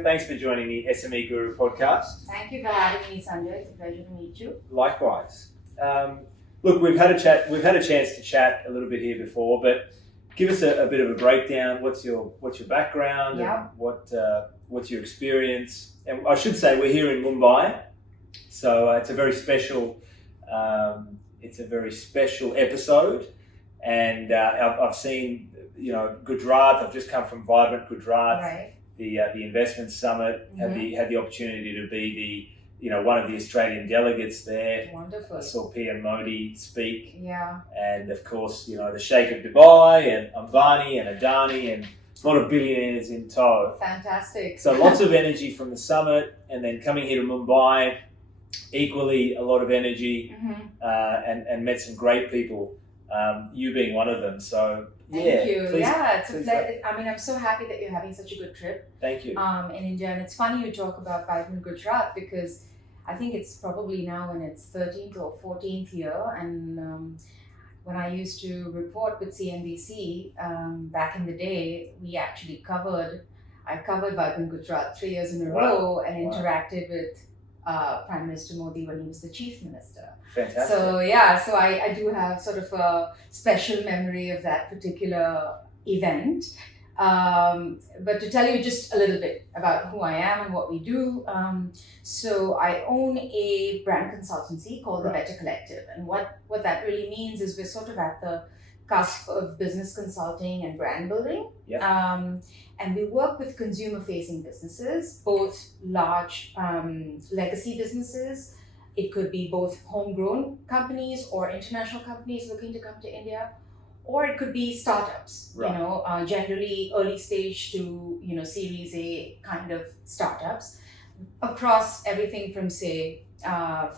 Radhika. Thanks for joining the SME Guru podcast. Thank you for having me, Sanjay. It's a pleasure to meet you. Likewise. Look, we've had a chance to chat a little bit here before, but give us a bit of a breakdown. What's your background? Yeah. And what's your experience? And I should say we're here in Mumbai, so it's a very special episode. And I've seen, Gujarat. I've just come from Vibrant Gujarat, Right. the investment summit. Mm-hmm. Had the opportunity to be one of the Australian delegates there. Wonderful. I saw PM Modi speak, Yeah. and of course, the Sheikh of Dubai and Ambani and Adani and a lot of billionaires in tow. Fantastic. So lots of energy from the summit, and then coming here to Mumbai, equally a lot of energy, Mm-hmm. and met some great people. You being one of them. So Thank yeah, you. please, It's a please pleasure. I'm so happy that you're having such a good trip thank you. in India. And it's funny you talk about Vibrant Gujarat because I think it's probably now in its 13th or 14th year. And when I used to report with CNBC back in the day, I covered Vibrant Gujarat 3 years in a Wow. row and Wow. interacted with Prime Minister Modi when he was the chief minister. Fantastic. So I do have sort of a special memory of that particular event. But to tell you just a little bit about who I am and what we do. So I own a brand consultancy called the Right. Better Collective. And what that really means is we're sort of at the cusp of business consulting and brand building. Yeah. And we work with consumer-facing businesses, both large legacy businesses. It could be both homegrown companies or international companies looking to come to India, or it could be startups. Right. Generally early stage to Series A kind of startups across everything from say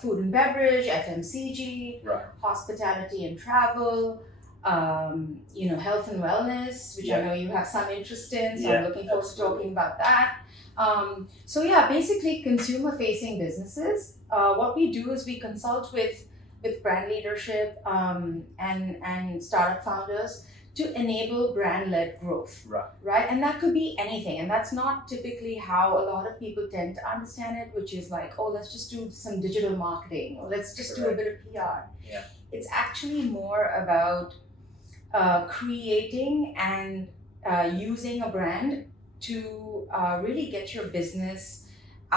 food and beverage, FMCG, Right. hospitality and travel. Health and wellness, which Yeah. I know you have some interest in, so Yeah, I'm looking forward absolutely. to talking about that. Basically consumer-facing businesses. What we do is we consult with brand leadership and startup founders to enable brand-led growth. Right? And that could be anything, and that's not typically how a lot of people tend to understand it, which is like, oh, let's just do some digital marketing, or let's just do a bit of PR. Yeah. It's actually more about creating and using a brand to really get your business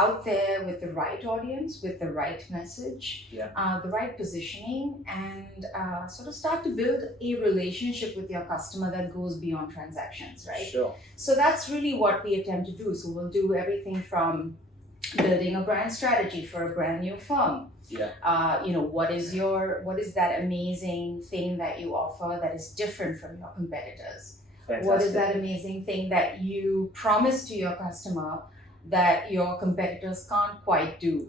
out there with the right audience, with the right message, the right positioning, and sort of start to build a relationship with your customer that goes beyond transactions, right? Sure. So that's really what we attempt to do. So we'll do everything from building a brand strategy for a brand new firm. Yeah. What is that amazing thing that you offer that is different from your competitors? Fantastic. What is that amazing thing that you promise to your customer that your competitors can't quite do?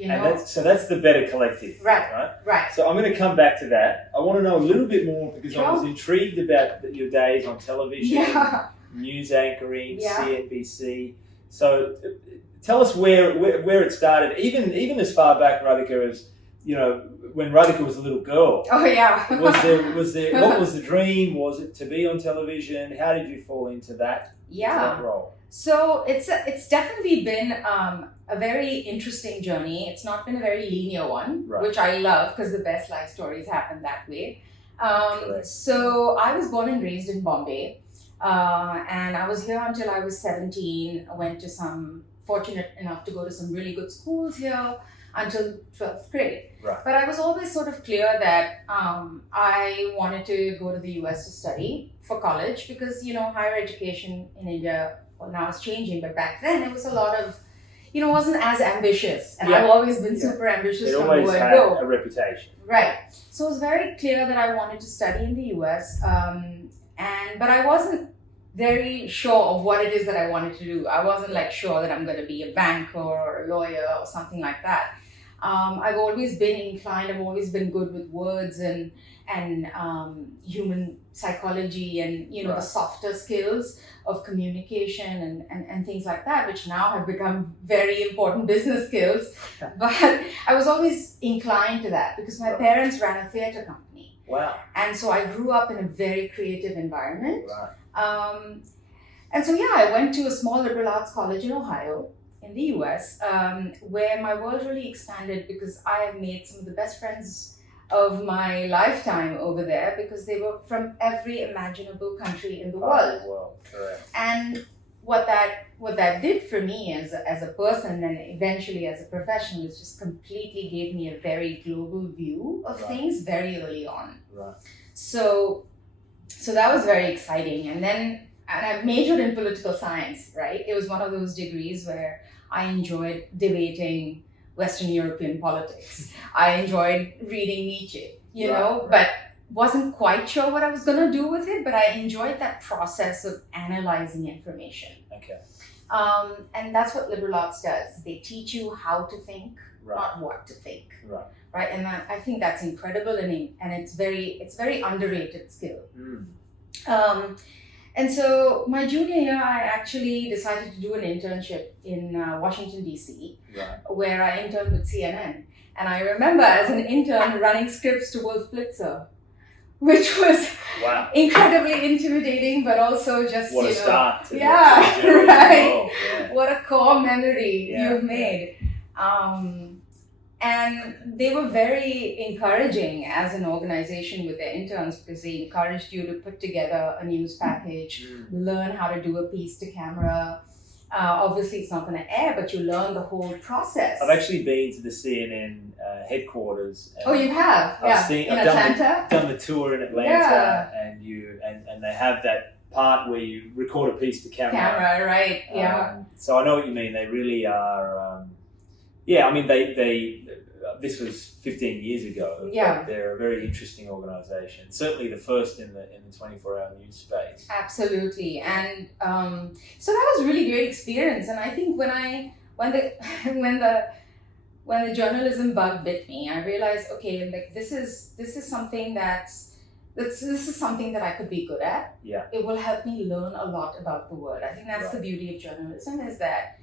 And that's the Better Collective. Right. So I'm going to come back to that. I want to know a little bit more because I was Sure. intrigued about your days on television, Yeah. news anchoring, Yeah. CNBC. So tell us where it started, even as far back, Radhika, as when Radhika was a little girl. Oh yeah. Was there what was the dream? Was it to be on television? How did you fall into that role? So it's definitely been a very interesting journey. It's not been a very linear one, Right. which I love because the best life stories happen that way. Correct. So I was born and raised in Bombay, and I was here until I was 17. I went to fortunate enough to go to some really good schools here until 12th grade. Right. But I was always sort of clear that I wanted to go to the US to study for college because, higher education in India, well, now it's changing, but back then it was a lot of, wasn't as ambitious. And I've always been super ambitious It from the always word had go. a reputation. Right. So it was very clear that I wanted to study in the US, but I wasn't very sure of what it is that I wanted to do. I wasn't sure that I'm going to be a banker or a lawyer or something like that. I've always been inclined. I've always been good with words and human psychology and the softer skills of communication and things like that, which now have become very important business skills. But I was always inclined to that because my parents ran a theatre company. Wow. And so I grew up in a very creative environment. Right. And so, yeah, I went to a small liberal arts college in Ohio, in the US, where my world really expanded because I have made some of the best friends of my lifetime over there because they were from every imaginable country in the world. Well, correct. And what that did for me as a person and eventually as a professional is just completely gave me a very global view of things very early on. Right. So that was very exciting. And I majored in political science, right? It was one of those degrees where I enjoyed debating Western European politics. I enjoyed reading Nietzsche, you know, but wasn't quite sure what I was going to do with it, but I enjoyed that process of analyzing information. Okay. And that's what liberal arts does. They teach you how to think, not what to think. Right. And I think that's incredible and it's very underrated skill. And so my junior year, I actually decided to do an internship in Washington, D.C., where I interned with CNN. And I remember as an intern running scripts to Wolf Blitzer, which was incredibly intimidating, but also just, what a start. Right. What a core memory you've made. And they were very encouraging as an organization with their interns because they encouraged you to put together a news package, learn how to do a piece to camera. Obviously, it's not going to air, but you learn the whole process. I've actually been to the CNN headquarters. Oh, you have? I've Atlanta? done the tour in Atlanta, and they have that part where you record a piece to camera. Right? Yeah. So I know what you mean. They really are. I mean, they this was 15 years ago. Yeah. They're a very interesting organisation. Certainly the first in the 24-hour news space. Absolutely. And so that was a really great experience. And I think when the journalism bug bit me, I realized, okay, like this is something this is something that I could be good at. Yeah. It will help me learn a lot about the world. I think that's the beauty of journalism is that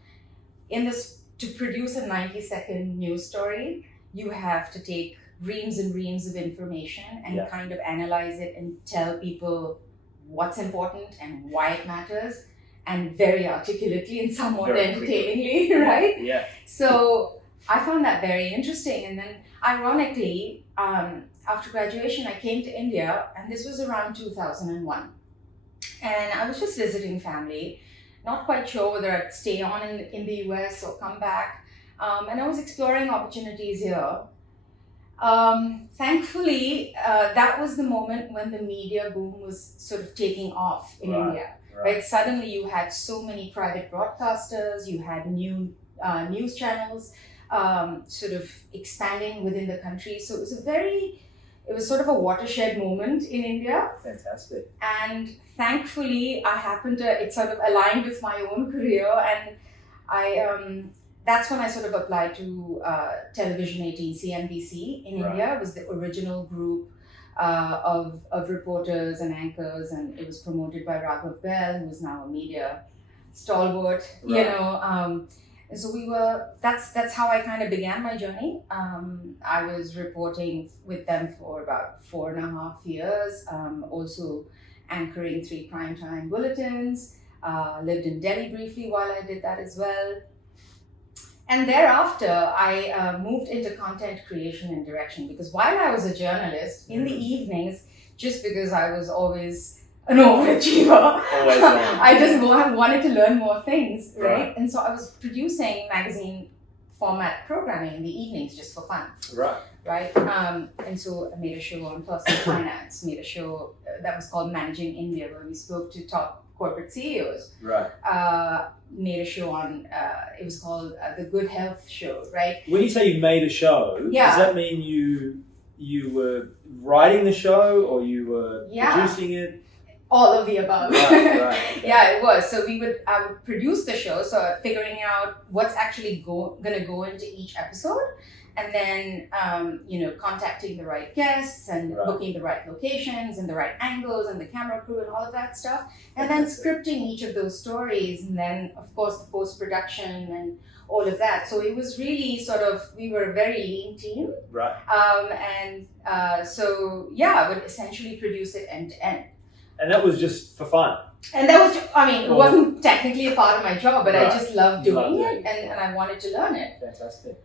to produce a 90-second news story, you have to take reams and reams of information and kind of analyze it and tell people what's important and why it matters, and very articulately and somewhat entertainingly, right? Yeah. So I found that very interesting. And then ironically, after graduation, I came to India, and this was around 2001. And I was just visiting family, not quite sure whether I'd stay on in the US or come back. And I was exploring opportunities here. Thankfully, that was the moment when the media boom was sort of taking off in India. Right? Suddenly you had so many private broadcasters, you had new news channels sort of expanding within the country. So it was sort of a watershed moment in India. Fantastic. And thankfully, it sort of aligned with my own career, and that's when I sort of applied to Television 18 CNBC in India. It was the original group of reporters and anchors, and it was promoted by Raghav Bell, who is now a media stalwart, you know. And so that's how I kind of began my journey. I was reporting with them for about 4.5 years, also anchoring 3 primetime bulletins, lived in Delhi briefly while I did that as well. And thereaafter, I moved into content creation and direction, because while I was a journalist, in the evenings, just because I was always an overachiever, I just wanted to learn more things, right? And so I was producing magazine format programming in the evenings just for fun. Right? And so I made a show on personal finance, made a show that was called Managing India, where we spoke to top corporate CEOs. Made a show on, it was called The Good Health Show, right? When you say you made a show, does that mean you were writing the show, or you were producing it? All of the above. Yeah, it was. So I would produce the show, so figuring out what's actually going to go into each episode, and then contacting the right guests and booking the right locations and the right angles and the camera crew and all of that stuff, and then scripting each of those stories, and then of course the post-production and all of that. So it was really we were a very lean team, right? I would essentially produce it end to end. And that was just for fun. And that was, it wasn't technically a part of my job, but Right. I just loved doing Loved it and I wanted to learn it. Fantastic.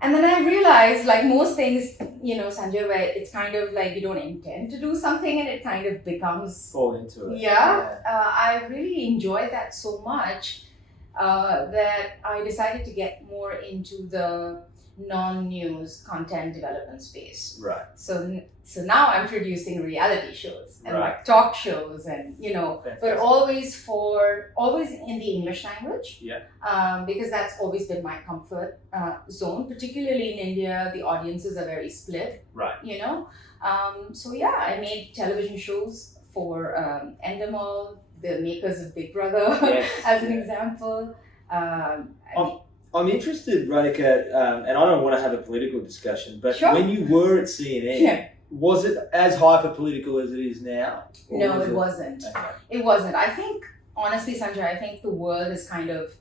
And then I realized, like most things, Sanjay, where it's kind of like you don't intend to do something and it kind of becomes... Fall into it. Yeah. I really enjoyed that so much that I decided to get more into the non-news content development space. Right. So now I'm producing reality shows and Right. like talk shows and Fantastic. but always in the English language. Yeah. Because that's always been my comfort zone, particularly in India. The audiences are very split. Right. I made television shows for Endemol, the makers of Big Brother, Yes. as an example. I'm interested, Radhika, and I don't want to have a political discussion, but Sure. when you were at CNN, Yeah. was it as hyper-political as it is now? Or No, was it wasn't. Okay. It wasn't. I think, honestly, Sanjay, I think the world has kind of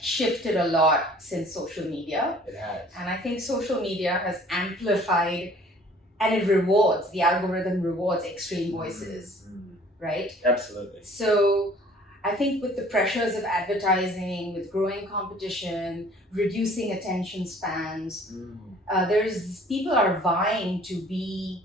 shifted a lot since social media. It has. And I think social media has amplified and it rewards, the algorithm rewards extreme voices, right? Absolutely. So I think with the pressures of advertising, with growing competition, reducing attention spans, people are vying to be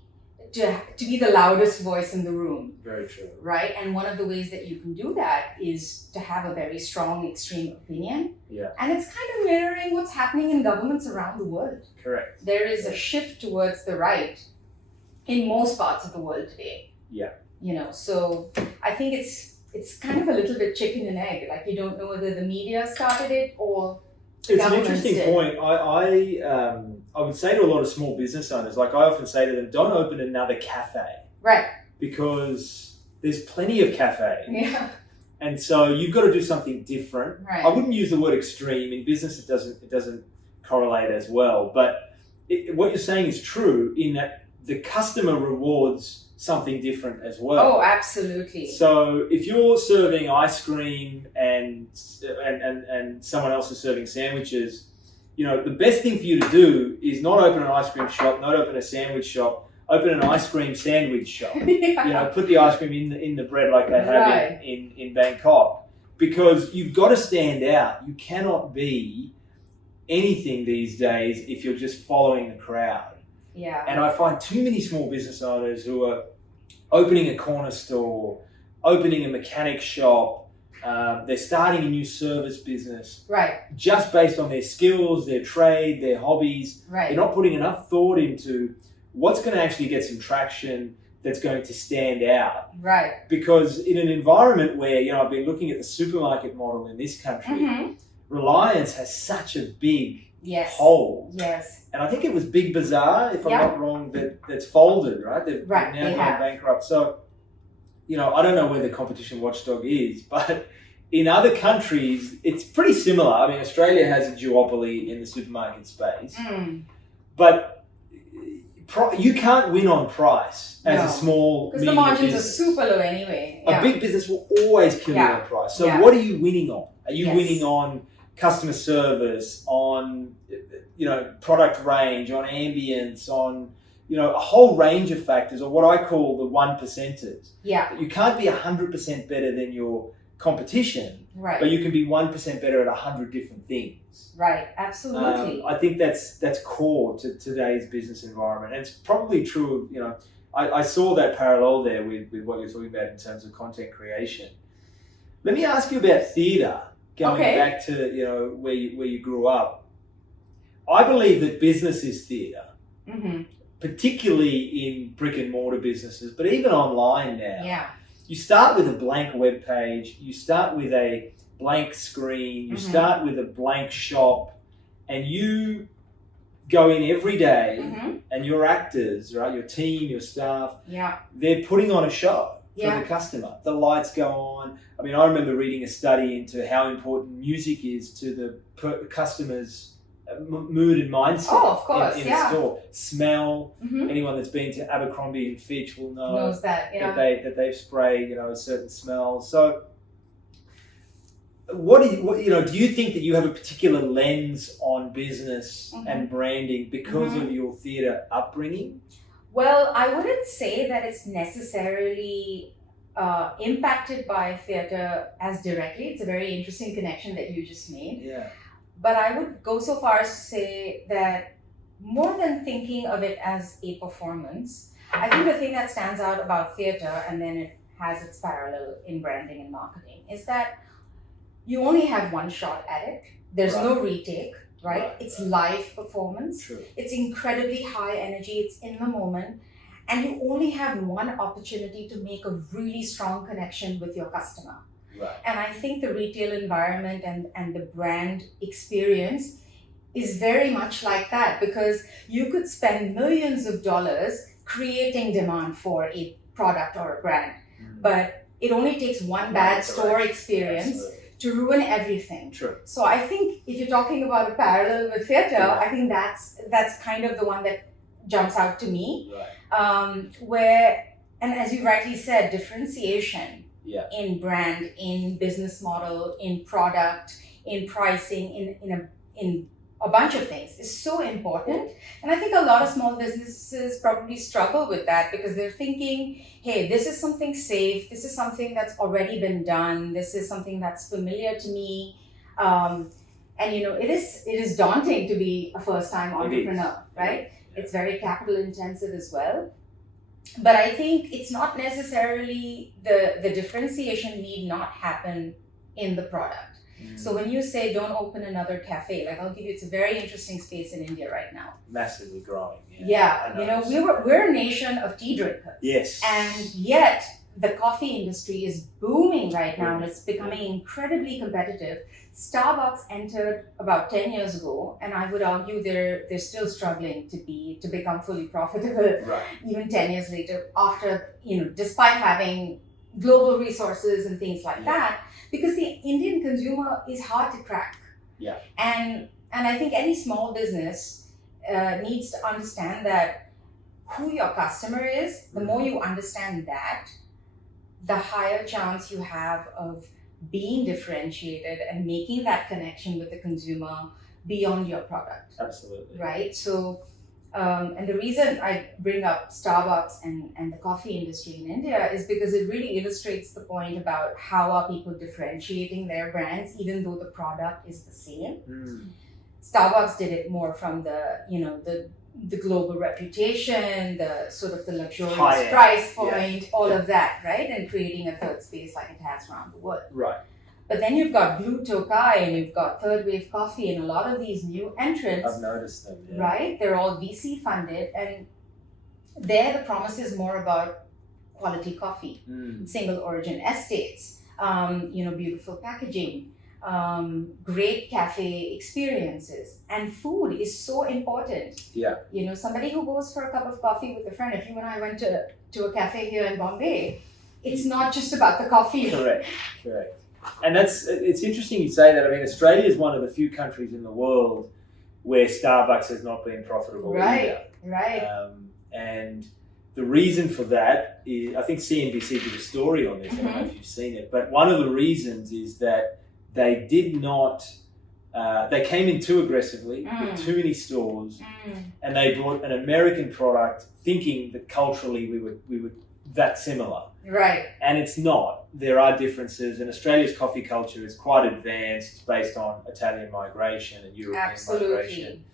the loudest voice in the room. Very true. Right? And one of the ways that you can do that is to have a very strong extreme opinion. Yeah. And it's kind of mirroring what's happening in governments around the world. Correct. There is a shift towards the right in most parts of the world today. Yeah. So I think it's kind of a little bit chicken and egg. Like you don't know whether the media started it or it's an governments interesting did. point. I would say to a lot of small business owners, like I often say to them, don't open another cafe. Right. Because there's plenty of cafes. Yeah. And so you've got to do something different. Right. I wouldn't use the word extreme. In business, it doesn't correlate as well. But what you're saying is true in that the customer rewards something different as well. Oh, absolutely. So if you're serving ice cream and someone else is serving sandwiches, the best thing for you to do is not open an ice cream shop, not open a sandwich shop, open an ice cream sandwich shop. Yeah. Put the ice cream in the bread like they have Right. in Bangkok, because you've got to stand out. You cannot be anything these days if you're just following the crowd. Yeah. And I find too many small business owners who are opening a corner store, opening a mechanic shop, they're starting a new service business, Right. just based on their skills, their trade, their hobbies. Right. They're not putting enough thought into what's going to actually get some traction that's going to stand out. Right. Because in an environment where, I've been looking at the supermarket model in this country, Mm-hmm. Reliance has such a big Yes. hold. Yes. And I think it was Big Bazaar, if I'm Yeah. not wrong, that's folded, right? They've Right, now they gone have. bankrupt. So, I don't know where the competition watchdog is, but in other countries, it's pretty similar. I mean, Australia has a duopoly in the supermarket space, but you can't win on price as No. a small, Because the medium margins business. are super low anyway. A Yeah. big business will always kill you Yeah. on price. So Yeah. what are you winning on? Are you Yes. winning on customer service, on product range, on ambience, on a whole range of factors, or what I call the 1%ers? Yeah. You can't be 100% better than your competition, Right. but you can be 1% better at 100 different things. Right. Absolutely. I think that's core to today's business environment, and it's probably true of I saw that parallel there with what you're talking about in terms of content creation. Let me ask you about theatre, going Okay. back to where you grew up. I believe that business is theatre, Mm-hmm. particularly in brick and mortar businesses, but even online now. Yeah. You start with a blank web page, you start with a blank screen, you Mhm. start with a blank shop, and you go in every day, Mm-hmm. and your actors, right, your team, your staff, Yeah. they're putting on a show for Yeah. the customer. The lights go on. I mean, I remember reading a study into how important music is to the customer's mood and mindset Oh, of course, in yeah. a store. Smell. Mm-hmm. Anyone that's been to Abercrombie and Fitch will know Knows that. Yeah. that they've sprayed a certain smell. So, do you think that you have a particular lens on business Mhm. and branding because Mhm. of your theatre upbringing? Well, I wouldn't say that it's necessarily impacted by theatre as directly. It's a very interesting connection that you just made. Yeah. But I would go so far as to say that more than thinking of it as a performance, I think the thing that stands out about theatre, and then it has its parallel in branding and marketing, is that you only have one shot at it. There's no retake, right? It's live performance. True. It's incredibly high energy. It's in the moment. And you only have one opportunity to make a really strong connection with your customer. Right. And I think the retail environment and the brand experience is very much like that, because you could spend millions of dollars creating demand for a product or a brand, but it only takes one bad store experience to ruin everything. True. So I think if you're talking about a parallel with theatre, I think that's kind of the one that jumps out to me. Right. Where, and as you rightly said, differentiation in brand, in business model, in product, in pricing, in a bunch of things is so important. And I think a lot of small businesses probably struggle with that, because they're thinking, hey, this is something safe, this is something that's already been done, this is something that's familiar to me. And it is daunting to be a first-time entrepreneur, right? Yeah. It's very capital intensive as well. But I think it's not necessarily the differentiation need not happen in the product. So when you say don't open another cafe, like I'll give you, it's a very interesting space in India right now. Massively growing. Yeah. We're a nation of tea drinkers. Yes. And yet the coffee industry is booming right now, and it's becoming incredibly competitive. Starbucks entered about 10 years ago, and I would argue they're still struggling to become fully profitable, even 10 years later, after, despite having global resources and things like that, because the Indian consumer is hard to crack. Yeah. And I think any small business needs to understand that who your customer is. The more you understand that, the higher chance you have of being differentiated and making that connection with the consumer beyond your product. Absolutely. Right? So, and the reason I bring up Starbucks and the coffee industry in India is because it really illustrates the point about how are people differentiating their brands, even though the product is the same. Starbucks did it more from the global reputation, the sort of the luxurious price point, all of that, right? And creating a third space like it has around the world. Right. But then you've got Blue Tokai and you've got Third Wave Coffee and a lot of these new entrants. I've noticed them, right? They're all VC funded, and there the promise is more about quality coffee, single origin estates, beautiful packaging, great cafe experiences, and food is so important. Yeah. Somebody who goes for a cup of coffee with a friend, if you and I went to a cafe here in Bombay, it's not just about the coffee. Correct. And it's interesting you say that. I mean, Australia is one of the few countries in the world where Starbucks has not been profitable either. Right. And the reason for that is, I think CNBC did a story on this. I don't know if you've seen it, but one of the reasons is that they did not. They came in too aggressively with too many stores, and they brought an American product, thinking that culturally we were that similar. Right. And it's not. There are differences, and Australia's coffee culture is quite advanced. It's based on Italian migration and European migration.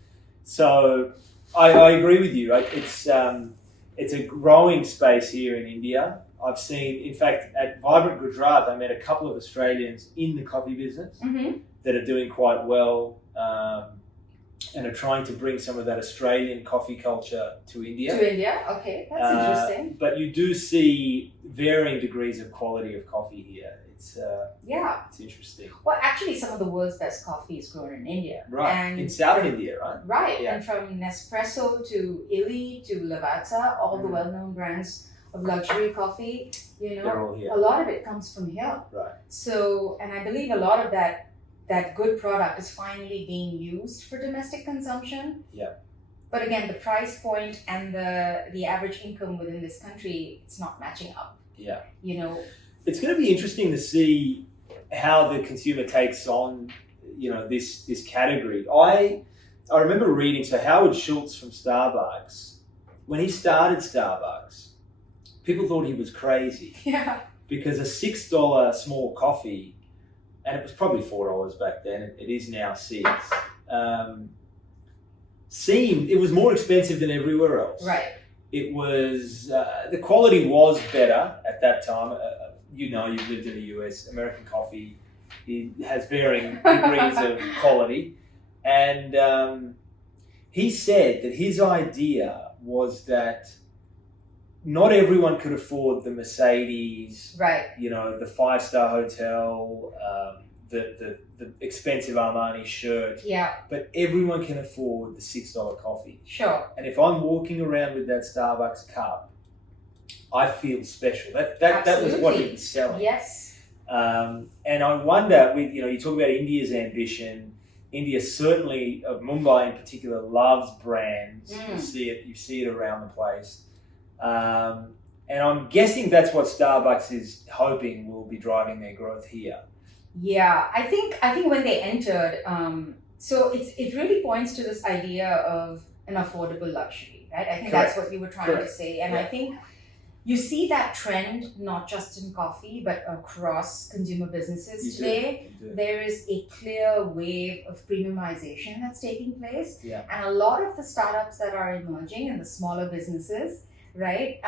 So I agree with you. It's a growing space here in India. I've seen, in fact, at Vibrant Gujarat, I met a couple of Australians in the coffee business that are doing quite well and are trying to bring some of that Australian coffee culture to India. Okay, that's interesting. But you do see varying degrees of quality of coffee here. It's interesting. Well, actually, some of the world's best coffee is grown in India. Right, and in South India, right? Right, and from Nespresso to Illy to Lavazza, all the well-known brands of luxury coffee, they're all here. A lot of it comes from here. Right. So, and I believe a lot of that good product is finally being used for domestic consumption. Yeah. But again, the price point and the average income within this country, it's not matching up. Yeah. It's going to be interesting to see how the consumer takes on, this category. I remember reading, so Howard Schultz from Starbucks, when he started Starbucks, people thought he was crazy. Yeah. because a $6 small coffee, and it was probably $4 back then, it is now $6, it was more expensive than everywhere else. Right. It was, the quality was better at that time. You've lived in the US, American coffee has varying degrees of quality. And he said that his idea was that not everyone could afford the Mercedes, right? The 5-star hotel, the expensive Armani shirt. Yeah. But everyone can afford the $6 coffee. Sure. And if I'm walking around with that Starbucks cup, I feel special. That was what he was selling. Yes. And I wonder, you talk about India's ambition. India certainly, Mumbai in particular, loves brands. You see it around the place. And I'm guessing that's what Starbucks is hoping will be driving their growth here. Yeah, I think when they entered, so it really points to this idea of an affordable luxury, right? I think Correct. that's what you were trying to say, and I think you see that trend not just in coffee but across consumer businesses today. There is a clear wave of premiumization that's taking place, and a lot of the startups that are emerging and the smaller businesses, right?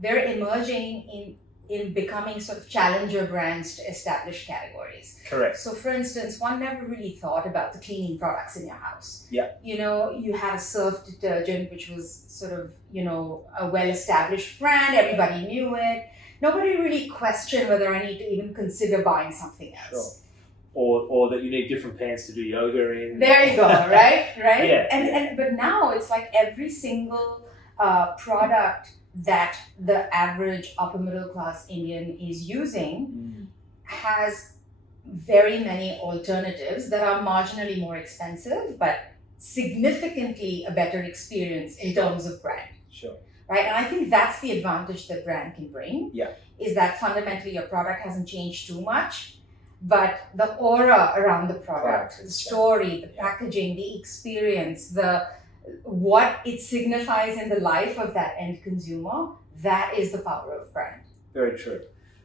They're emerging in becoming sort of challenger brands to established categories. Correct. So for instance, one never really thought about the cleaning products in your house. Yeah. You had a surf detergent, which was sort of, a well-established brand. Everybody knew it. Nobody really questioned whether I need to even consider buying something else. Sure. Or that you need different pants to do yoga in. There you go, right? Yeah. But now it's like every single product that the average upper middle class Indian is using has very many alternatives that are marginally more expensive, but significantly a better experience in terms of brand. Sure. Right? And I think that's the advantage that brand can bring. Yeah. Is that fundamentally your product hasn't changed too much, but the aura around the product, the story, the packaging, the experience, what it signifies in the life of that end consumer, that is the power of brand. Very true.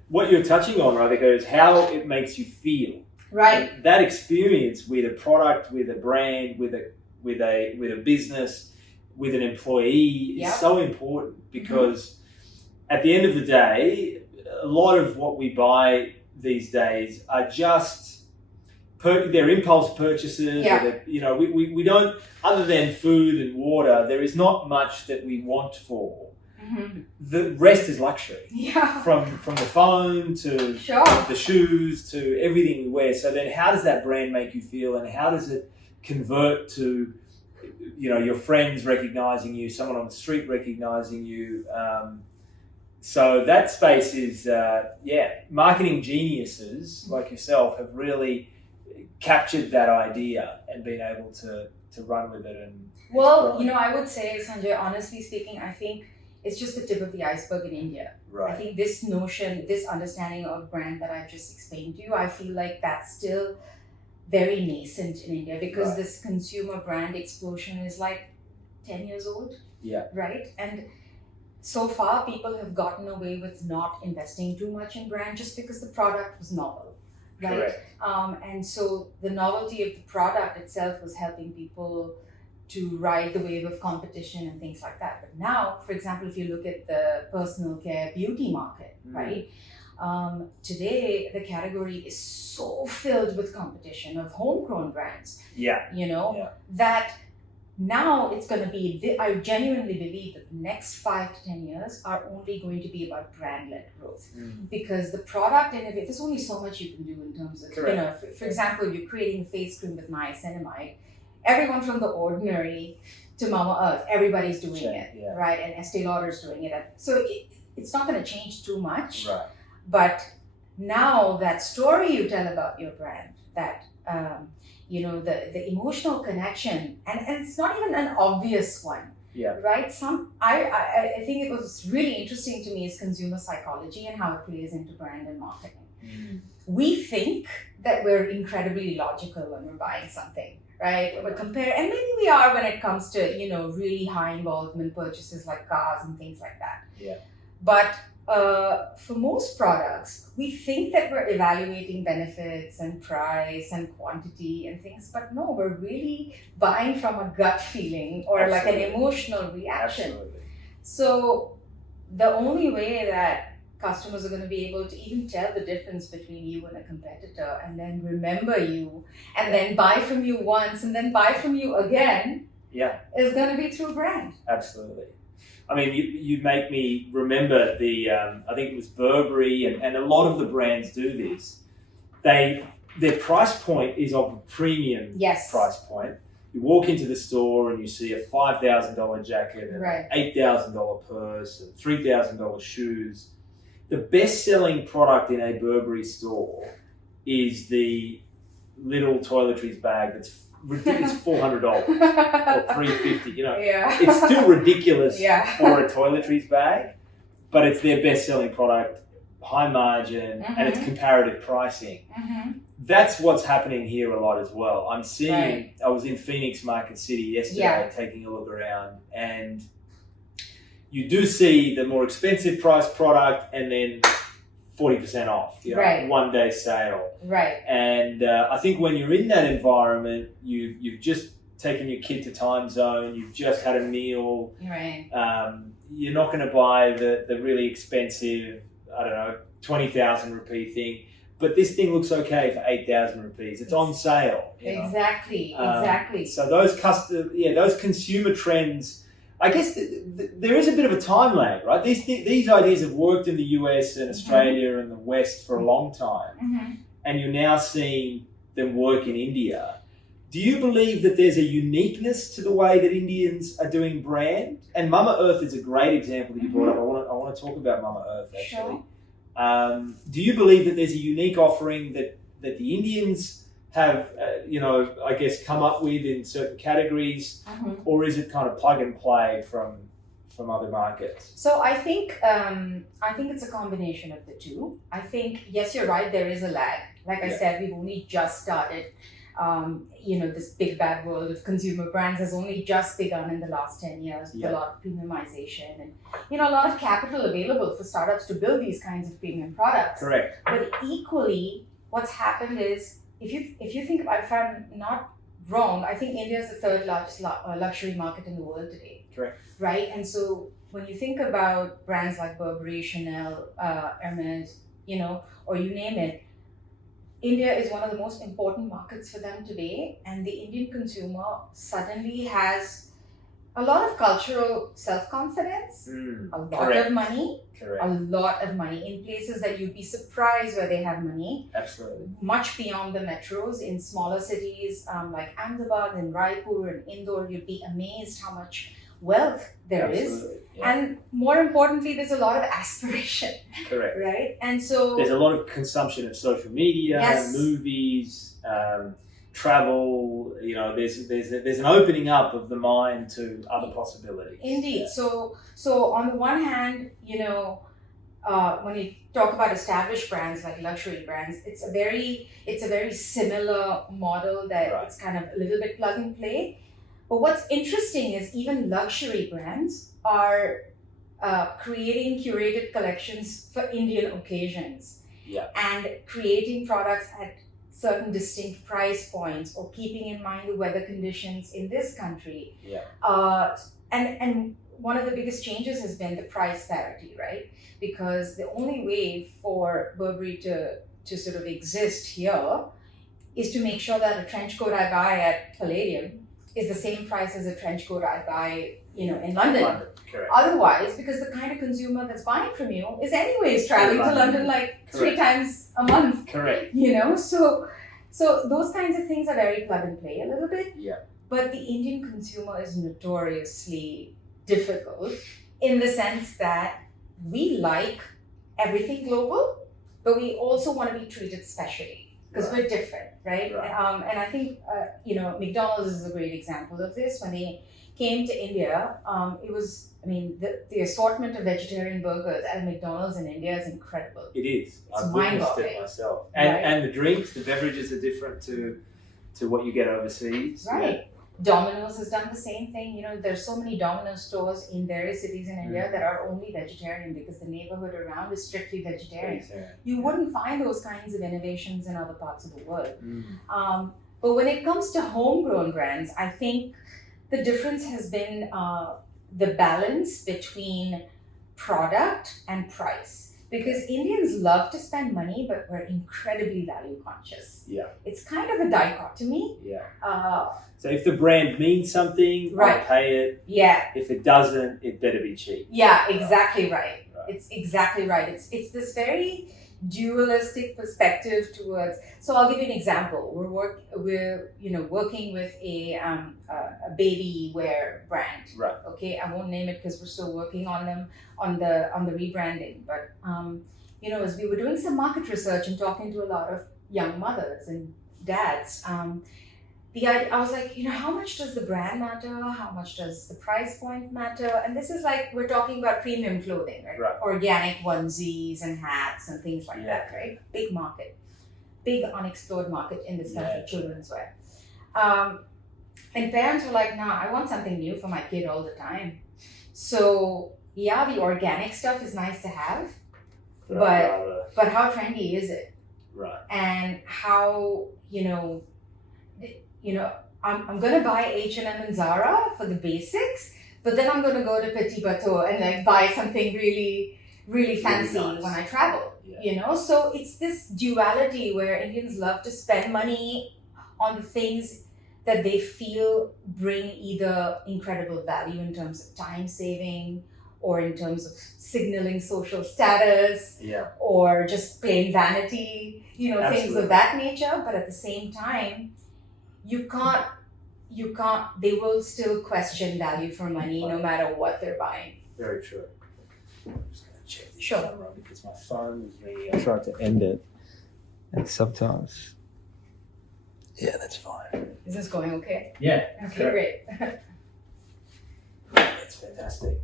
What you're touching on, Radhika, is how it makes you feel. Right. And that experience with a product, with a brand, with a business, with an employee is so important, because at the end of the day, a lot of what we buy these days are just they're impulse purchases. Yeah. We don't, other than food and water, there is not much that we want for. The rest is luxury. Yeah. From the phone to the shoes to everything we wear. So then how does that brand make you feel, and how does it convert to your friends recognizing you, someone on the street recognizing you? So that space is marketing geniuses like yourself have really captured that idea and been able to run with it. And I would say, Sanjay, honestly speaking, I think it's just the tip of the iceberg in India. Right. I think this notion, this understanding of brand that I've just explained to you, I feel like that's still very nascent in India, because this consumer brand explosion is like 10 years old. Yeah. Right? And so far, people have gotten away with not investing too much in brand just because the product was novel. Right? Correct. And so the novelty of the product itself was helping people to ride the wave of competition and things like that. But now, for example, if you look at the personal care beauty market, right? Today, the category is so filled with competition of homegrown brands. Yeah. That now it's going to be, I genuinely believe that the next 5 to 10 years are only going to be about brand-led growth. Because the product innovation, there's only so much you can do in terms of, for example, you're creating face cream with niacinamide. Everyone from The Ordinary to Mama Earth, everybody's doing it, right? And Estee Lauder's doing it. So it's not going to change too much. Right. But now that story you tell about your brand, that the emotional connection, and it's not even an obvious one. Yeah. Right? I think it was really interesting to me is consumer psychology and how it plays into brand and marketing. We think that we're incredibly logical when we're buying something, right? And maybe we are when it comes to, really high involvement purchases like cars and things like that. Yeah. But for most products, we think that we're evaluating benefits and price and quantity and things, but no, we're really buying from a gut feeling or Absolutely. like an emotional reaction. Absolutely. So the only way that customers are going to be able to even tell the difference between you and a competitor and then remember you and then buy from you once and then buy from you again is going to be through brand. Absolutely. I mean, you make me remember I think it was Burberry and a lot of the brands do this. Their price point is of a premium price point. You walk into the store and you see a $5,000 jacket and an $8,000 purse and $3,000 shoes. The best-selling product in a Burberry store is the little toiletries bag that's ridiculous, $400 or $350. You know, it's still ridiculous for a toiletries bag, but it's their best-selling product, high margin, and it's comparative pricing. That's what's happening here a lot as well. I'm seeing. I was in Phoenix Market City yesterday, taking a look around, and you do see the more expensive price product and then 40% off, you know, one day sale. And I think when you're in that environment, you've just taken your kid to time zone, you've just had a meal. You're not going to buy the really expensive, I don't know, 20,000 rupee thing. But this thing looks okay for 8,000 rupees. It's on sale. You know? Exactly. So those consumer trends, I guess there is a bit of a time lag, right? These ideas have worked in the US and Australia and the West for a long time, and you're now seeing them work in India. Do you believe that there's a uniqueness to the way that Indians are doing brand? And Mama Earth is a great example that you brought up. I want to talk about Mama Earth actually. Do you believe that there's a unique offering that the Indians have, I guess, come up with in certain categories, or is it kind of plug and play from other markets? So I think it's a combination of the two. I think, yes, you're right, there is a lag. Like I said, we've only just started. This big bad world of consumer brands has only just begun in the last 10 years with a lot of premiumization and, a lot of capital available for startups to build these kinds of premium products. Correct. But equally, what's happened is, if you think, if I'm not wrong, I think India is the third largest luxury market in the world today. Correct. Right? And so when you think about brands like Burberry, Chanel, Hermes, or you name it, India is one of the most important markets for them today, and the Indian consumer suddenly has a lot of cultural self-confidence, a lot of money, a lot of money in places that you'd be surprised where they have money. Absolutely. Much beyond the metros, in smaller cities like Ahmedabad and Raipur and Indore, you'd be amazed how much wealth there is. And more importantly, there's a lot of aspiration. Correct. Right? And so there's a lot of consumption of social media, movies, travel. There's an opening up of the mind to other possibilities. Indeed. So on the one hand, when you talk about established brands like luxury brands, it's a very similar model that it's kind of a little bit plug and play. But what's interesting is even luxury brands are creating curated collections for Indian occasions and creating products at certain distinct price points or keeping in mind the weather conditions in this country. And one of the biggest changes has been the price parity, right? Because the only way for Burberry to sort of exist here is to make sure that a trench coat I buy at Palladium is the same price as a trench coat I buy, in London. Correct. Otherwise, because the kind of consumer that's buying from you is anyways traveling to London like 3 times a month. Correct. So those kinds of things are very plug and play a little bit. But the Indian consumer is notoriously difficult in the sense that we like everything global, but we also want to be treated specially. Because we're different, right? And I think, McDonald's is a great example of this. When they came to India, it was, the assortment of vegetarian burgers at McDonald's in India is incredible. It is. I've witnessed it myself. And the drinks, the beverages are different to what you get overseas. Right. Domino's has done the same thing. You know, there's so many Domino's stores in various cities in India that are only vegetarian because the neighborhood around is strictly vegetarian. You wouldn't find those kinds of innovations in other parts of the world. But when it comes to homegrown brands, I think the difference has been the balance between product and price. Because Indians love to spend money, but we're incredibly value conscious. Yeah. It's kind of a dichotomy. Yeah. So if the brand means something, right, I'll pay it. Yeah. If it doesn't, it better be cheap. Yeah, exactly right. It's exactly right. It's this very dualistic perspective towards. So I'll give you an example. We're working with a baby wear brand. Right. Okay, I won't name it because we're still working on them on the rebranding. But as we were doing some market research and talking to a lot of young mothers and dads, I was like, how much does the brand matter? How much does the price point matter? And this is like, we're talking about premium clothing, right? Organic onesies and hats and things like that, right? Big market, big unexplored market in this country, children's wear. And parents were like, nah, I want something new for my kid all the time. So yeah, the organic stuff is nice to have, but how trendy is it? Right. And how, I'm going to buy H&M and Zara for the basics, but then I'm going to go to Petit Bateau and like buy something really, really fancy when I travel, So it's this duality where Indians love to spend money on the things that they feel bring either incredible value in terms of time saving or in terms of signaling social status or just plain vanity, things of that nature. But at the same time, you can't, they will still question value for money no matter what they're buying. Very true. I'm just going to check this camera because my phone is ringing. I tried to end it. And sometimes... Yeah, that's fine. Is this going okay? Yeah. Okay, great. That's fantastic.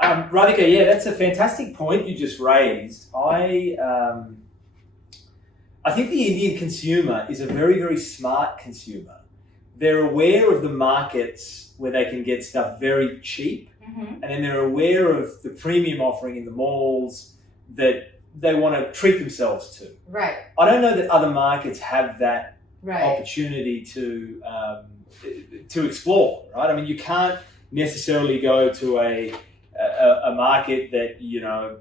Radhika, that's a fantastic point you just raised. I think the Indian consumer is a very, very smart consumer. They're aware of the markets where they can get stuff very cheap, and then they're aware of the premium offering in the malls that they want to treat themselves to. Right. I don't know that other markets have that opportunity to explore, right? I mean, you can't necessarily go to a market that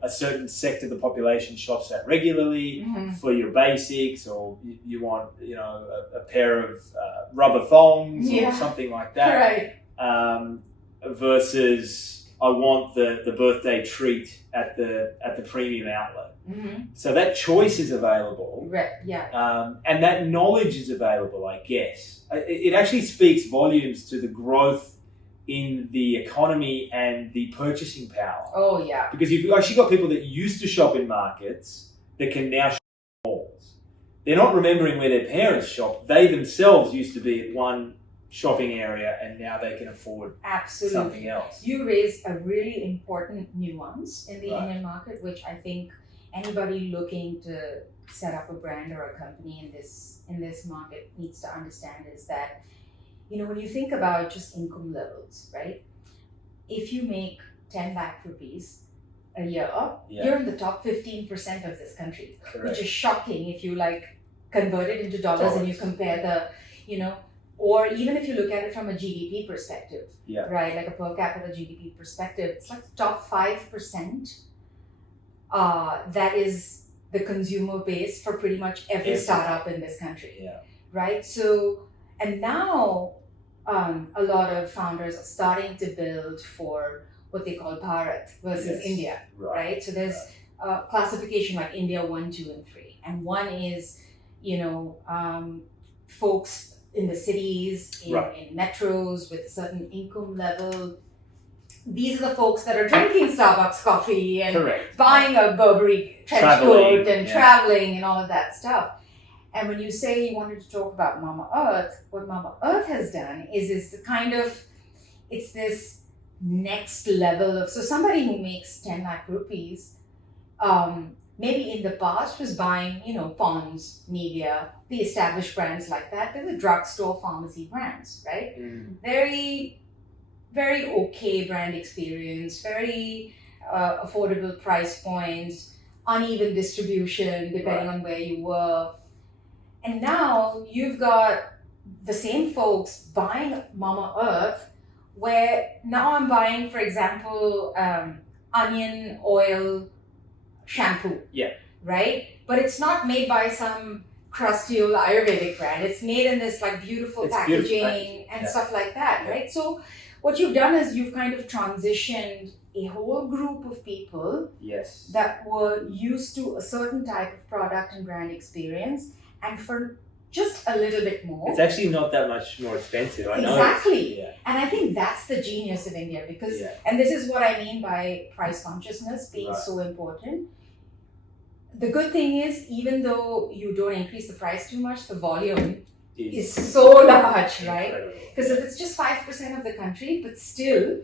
a certain sector of the population shops at regularly for your basics, or you want a pair of rubber thongs or something like that, versus I want the birthday treat at the premium outlet. So that choice is available, and that knowledge is available. I guess it actually speaks volumes to the growth in the economy and the purchasing power. Oh, yeah. Because you've actually got people that used to shop in markets that can now shop in malls. They're not remembering where their parents shopped. They themselves used to be at one shopping area and now they can afford something else. You raised a really important nuance in the Indian market, which I think anybody looking to set up a brand or a company in this market needs to understand is that when you think about just income levels, right? If you make 10 lakh rupees a year, you're in the top 15% of this country, which is shocking if you convert it into dollars and you compare or even if you look at it from a GDP perspective, right? Like a per capita GDP perspective, it's like the top 5%. That is the consumer base for pretty much every startup in this country, right? So, and now a lot of founders are starting to build for what they call Bharat versus India, right? So there's a classification like India 1, 2, and 3. And 1 is, folks in the cities, in metros with a certain income level. These are the folks that are drinking Starbucks coffee and buying a Burberry trench coat and traveling and all of that stuff. And when you say you wanted to talk about Mama Earth, what Mama Earth has done is it's this next level of, so somebody who makes 10 lakh rupees maybe in the past was buying, Pond's, Nivea, the established brands like that. They're the drugstore pharmacy brands, right? Very, very okay brand experience, very affordable price points, uneven distribution depending on where you were. And now you've got the same folks buying Mama Earth, where now I'm buying, for example, onion oil shampoo. Yeah. Right? But it's not made by some crusty old Ayurvedic brand. It's made in this like beautiful packaging and stuff like that, right? So what you've done is you've kind of transitioned a whole group of people that were used to a certain type of product and brand experience, and for just a little bit more. It's actually not that much more expensive, I know. Exactly. And I think that's the genius of India, because, and this is what I mean by price consciousness being so important. The good thing is, even though you don't increase the price too much, the volume is so large, right? Because if it's just 5% of the country, but still,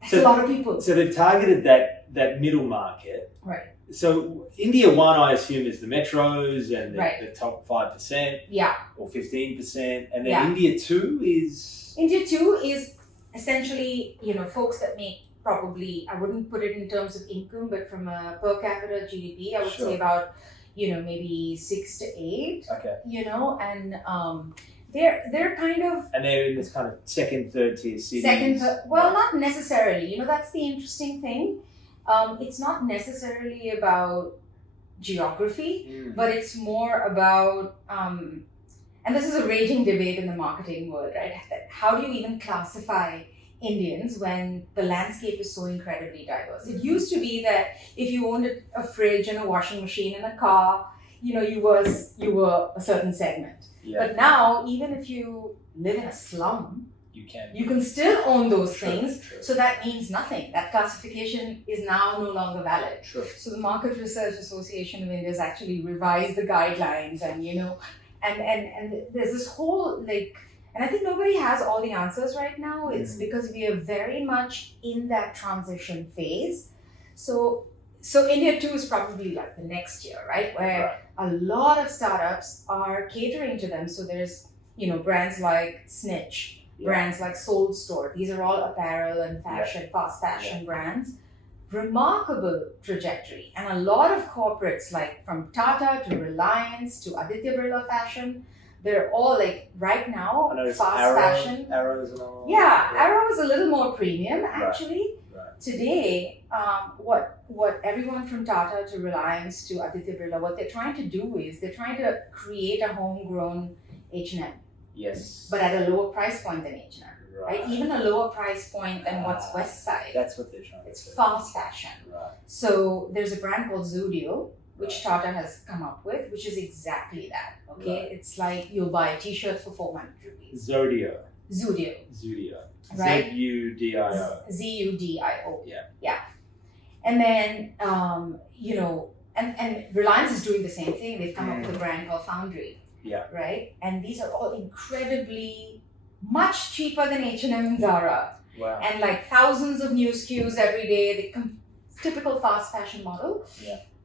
that's a lot of people. So they've targeted that middle market. Right. So India 1, I assume, is the metros and the top 5%. Yeah. Or 15%. And then India 2 is? India 2 is essentially, folks that make probably, I wouldn't put it in terms of income, but from a per capita GDP, I would say about, maybe 6 to 8. Okay. And they're kind of... And they're in this kind of second, third tier cities. Well, not necessarily. That's the interesting thing. It's not necessarily about geography, but it's more about, and this is a raging debate in the marketing world, right? How do you even classify Indians when the landscape is so incredibly diverse? It used to be that if you owned a fridge and a washing machine and a car, you were a certain segment. But now, even if you live in a slum, you can still own those things. So that means nothing. That classification is now no longer valid. So the Market Research Association of India has actually revised the guidelines, and and there's this whole and I think nobody has all the answers right now. It's because we are very much in that transition phase. So India 2 is probably like the next year, right? Where a lot of startups are catering to them. So there's, brands like Snitch, brands like Soul Store. These are all apparel and fashion, fast fashion brands. Remarkable trajectory. And a lot of corporates, like from Tata to Reliance to Aditya Birla Fashion, they're all right now, fast fashion. Arrows and all. Arrow is a little more premium, actually. Today, what everyone from Tata to Reliance to Aditya Birla, what they're trying to do is they're trying to create a homegrown H&M. Yes. But at a lower price point than H&M. Right? Even a lower price point than what's West Side. That's what they're trying to do. It's fast fashion. So there's a brand called Zudio, which Tata has come up with, which is exactly that. Okay, it's like you'll buy a t-shirt for 400 rupees. Zudio. Right? Zudio. Zudio. Yeah. And then, and Reliance is doing the same thing. They've come up with a brand called Foundry. Right? And these are all incredibly much cheaper than H&M and Zara. Wow. And thousands of new SKUs every day. The typical fast fashion model.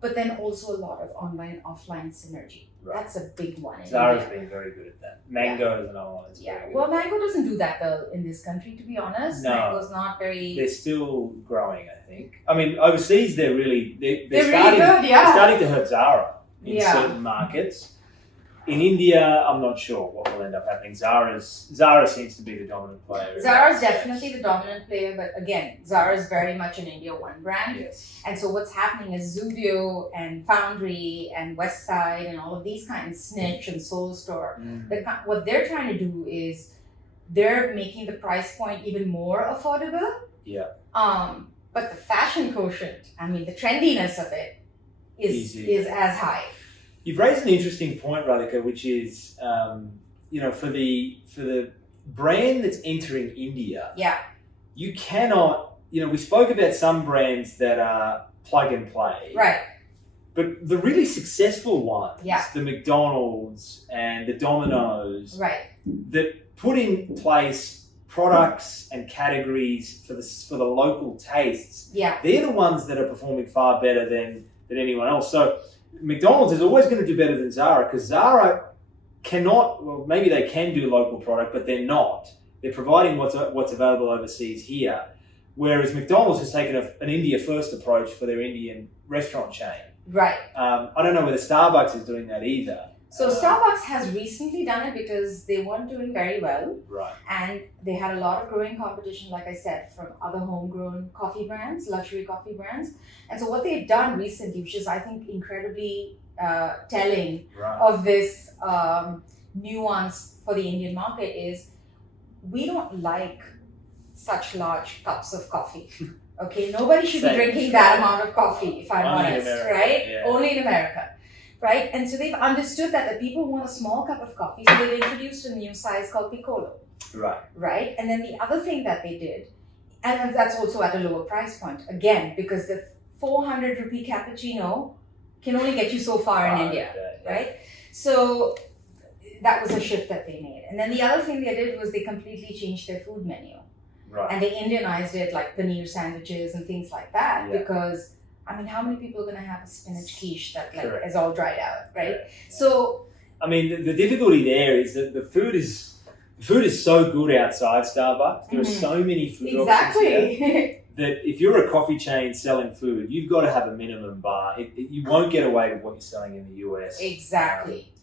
But then also a lot of online, offline synergy. That's a big one. Zara's been very good at that. Mango is another one. Well, Mango doesn't do that well in this country, to be honest. No. Mango's not very... They're still growing, I think. I mean, overseas, they're really... They're starting, really good, They're starting to hurt Zara in certain markets. In India, I'm not sure what will end up happening. Zara seems to be the dominant player. Zara's definitely the dominant player, but again, Zara is very much an India 1 brand. Yes. And so what's happening is Zudio and Foundry and West Side and all of these kinds, Snitch and Soul Store, what they're trying to do is they're making the price point even more affordable. But the fashion quotient, the trendiness of it is as high. You've raised an interesting point, Radhika, which is, for the brand that's entering India, you cannot, we spoke about some brands that are plug and play. Right. But the really successful ones, the McDonald's and the Domino's, that put in place products and categories for the local tastes, they're the ones that are performing far better than than anyone else. So McDonald's is always going to do better than Zara, because Zara cannot, well, maybe they can do local product, but they're not. They're providing what's available overseas here. Whereas McDonald's has taken an India-first approach for their Indian restaurant chain. Right. I don't know whether Starbucks is doing that either. So Starbucks has recently done it because they weren't doing very well. Right. And they had a lot of growing competition, like I said, from other homegrown coffee brands, luxury coffee brands. And so what they've done recently, which is I think incredibly telling of this nuance for the Indian market, is we don't like such large cups of coffee. Okay, nobody should be drinking that amount of coffee, if I'm honest, right? Yeah. Only in America. Right? And so they've understood that the people want a small cup of coffee, so they've introduced a new size called Piccolo. Right. Right? And then the other thing that they did, and that's also at a lower price point, again, because the 400 rupee cappuccino can only get you so far in India, right? So that was a shift that they made. And then the other thing they did was they completely changed their food menu. Right. And they Indianized it, like paneer sandwiches and things like that, because I mean, how many people are going to have a spinach quiche that is all dried out, right? Yeah. So, I mean, the difficulty there is that the food is so good outside Starbucks. There are so many food options here that if you're a coffee chain selling food, you've got to have a minimum bar. You won't get away with what you're selling in the US. Exactly.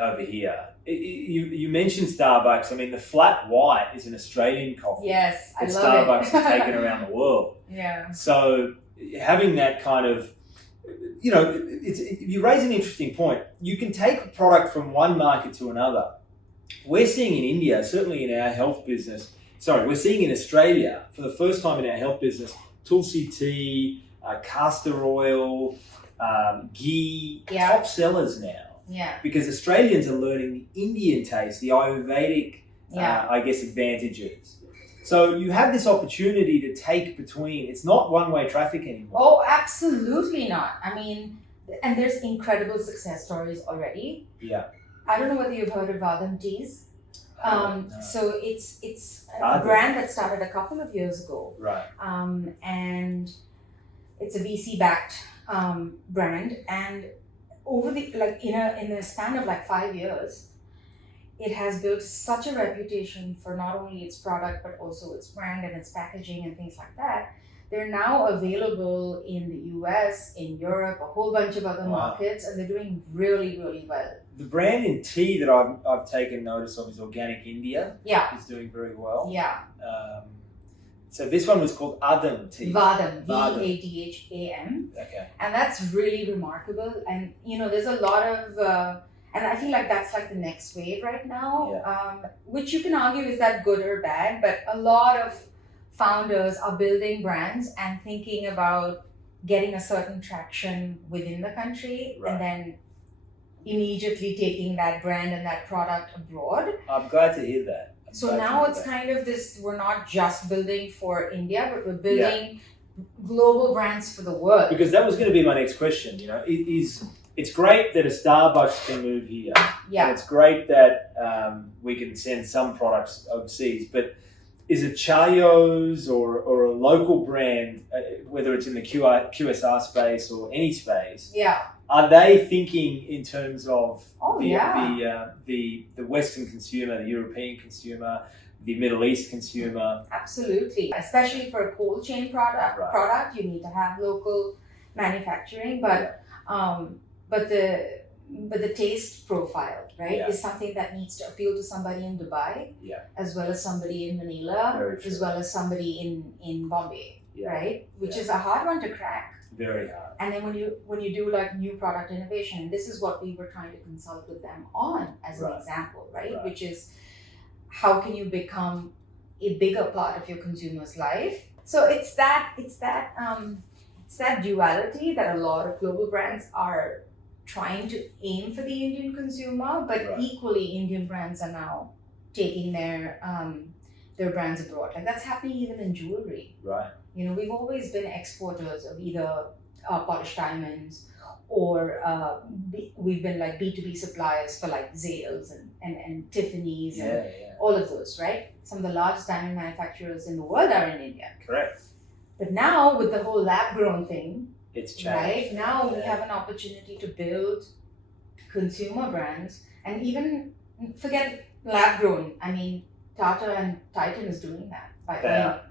Over here. You mentioned Starbucks. I mean, the flat white is an Australian coffee. Yes, I that love Starbucks has taken around the world. Yeah. So having that kind of, you raise an interesting point. You can take a product from one market to another. We're seeing in India, certainly in our health business, we're seeing in Australia, for the first time in our health business, Tulsi tea, castor oil, ghee, top sellers now. Yeah. Because Australians are learning the Indian taste, the Ayurvedic, advantages. So you have this opportunity to take between, it's not one-way traffic anymore. Oh, absolutely not. I mean, and there's incredible success stories already. Yeah. I don't know whether you've heard of Vadam Teas. No. So it's a brand that started a couple of years ago. Right. And it's a VC-backed brand, and over in the span of 5 years, it has built such a reputation for not only its product but also its brand and its packaging and things like that. They're now available in the US, in Europe, a whole bunch of other markets, and they're doing really, really well. The brand in tea that I've taken notice of is Organic India. Yeah. It's doing very well. Yeah. So this one was called Vadam tea. Vadam, Vadham. Okay. And that's really remarkable. And there's a lot of, and I feel like that's the next wave right now, which you can argue is that good or bad, but a lot of founders are building brands and thinking about getting a certain traction within the country and then immediately taking that brand and that product abroad. I'm glad to hear that. So now it's kind of this, we're not just building for India, but we're building global brands for the world. Because that was going to be my next question. It's great that a Starbucks can move here. Yeah. And it's great that we can send some products overseas, but is it Chayo's or a local brand, whether it's in the QSR space or any space, are they thinking in terms of the Western consumer, the European consumer, the Middle East consumer? Absolutely. Especially for a cold chain product, you need to have local manufacturing, but the taste profile, is something that needs to appeal to somebody in Dubai, as well as somebody in Manila, as well as somebody in Bombay, right? Which is a hard one to crack. Very hard. And then when you do new product innovation, this is what we were trying to consult with them on as an example, right? Which is how can you become a bigger part of your consumer's life? So it's that duality that a lot of global brands are trying to aim for the Indian consumer, but equally Indian brands are now taking their brands abroad. That's happening even in jewelry. Right. We've always been exporters of either polished diamonds or we've been B2B suppliers for Zales and Tiffany's and all of those, right? Some of the largest diamond manufacturers in the world are in India. Correct. But now with the whole lab grown thing, It's changed. Right? Now we have an opportunity to build consumer brands and even forget lab grown. I mean, Tata and Titan is doing that.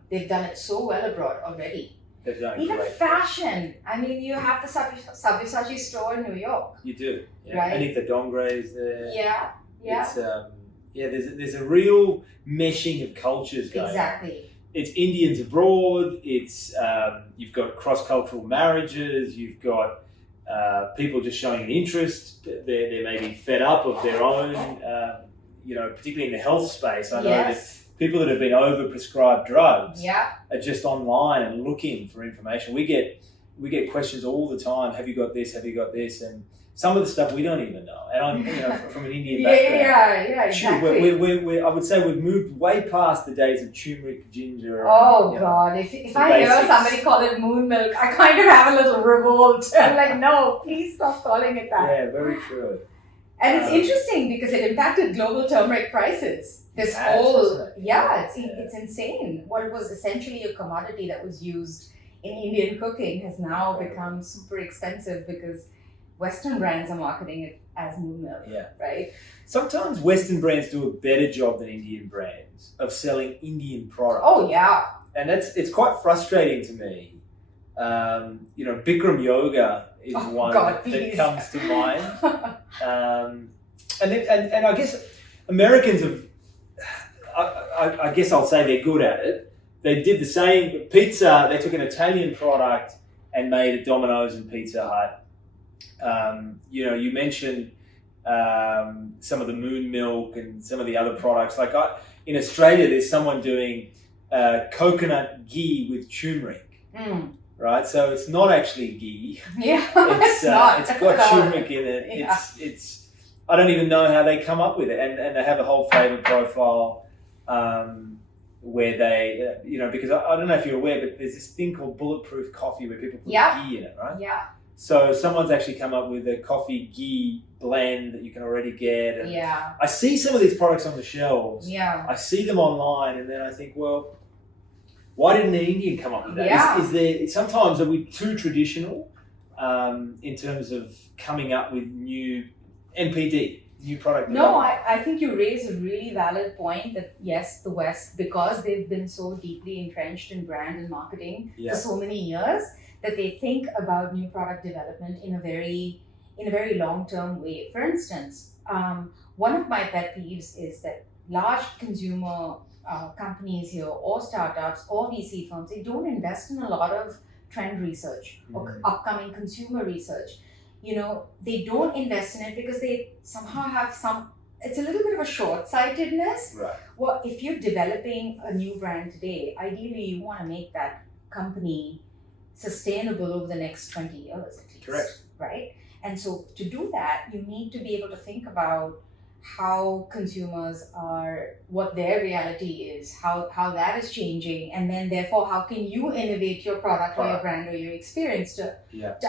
They've done it so well abroad already. They've done Even great. Fashion. I mean, you have the Sabyasachi store in New York. You do. Yeah. Right? Anita Dongre is there. Yeah. It's, there's a real meshing of cultures going on. Exactly. It's Indians abroad. It's you've got cross-cultural marriages. You've got people just showing an interest. They may be fed up of their own, particularly in the health space. I know that people that have been overprescribed drugs are just online and looking for information. We get questions all the time. Have you got this? Have you got this? And some of the stuff we don't even know. And I'm from an Indian background. Yeah, exactly. I would say we've moved way past the days of turmeric, ginger. Oh God! If I hear somebody call it moon milk, I kind of have a little revolt. I'm like, no, please stop calling it that. Yeah, very true. And it's interesting because it impacted global turmeric prices. It's insane. What was essentially a commodity that was used in Indian cooking has now become super expensive because Western brands are marketing it as moon milk. Yeah. Right? Sometimes Western brands do a better job than Indian brands of selling Indian products. Oh yeah. And it's quite frustrating to me. Bikram Yoga is one that comes to mind. And I guess Americans have, I guess I'll say they're good at it. They did the same pizza. They took an Italian product and made a Domino's and Pizza Hut. You mentioned some of the moon milk and some of the other products. Like in Australia, there's someone doing coconut ghee with turmeric. Right, so it's not actually ghee. Yeah, it's not. It's got turmeric in it. Yeah. It's. I don't even know how they come up with it, and they have a whole flavor profile where they, because I don't know if you're aware, but there's this thing called bulletproof coffee where people put ghee in it, right? Yeah. So someone's actually come up with a coffee ghee blend that you can already get. And I see some of these products on the shelves. Yeah. I see them online, and then I think, well, why didn't an Indian come up with that? Yeah. Is there sometimes are we too traditional in terms of coming up with new NPD, new product? No, I think you raise a really valid point that yes, the West, because they've been so deeply entrenched in brand and marketing for so many years, that they think about new product development in a very long-term way. For instance, one of my pet peeves is that large consumer companies here, or startups, or VC firms, they don't invest in a lot of trend research or upcoming consumer research. They don't invest in it because they somehow have it's a little bit of a short-sightedness. Right. Well, if you're developing a new brand today, ideally you want to make that company sustainable over the next 20 years at least. Correct. Right? And so to do that, you need to be able to think about how consumers are, what their reality is, how that is changing, and then therefore how can you innovate your product or your brand or your experience to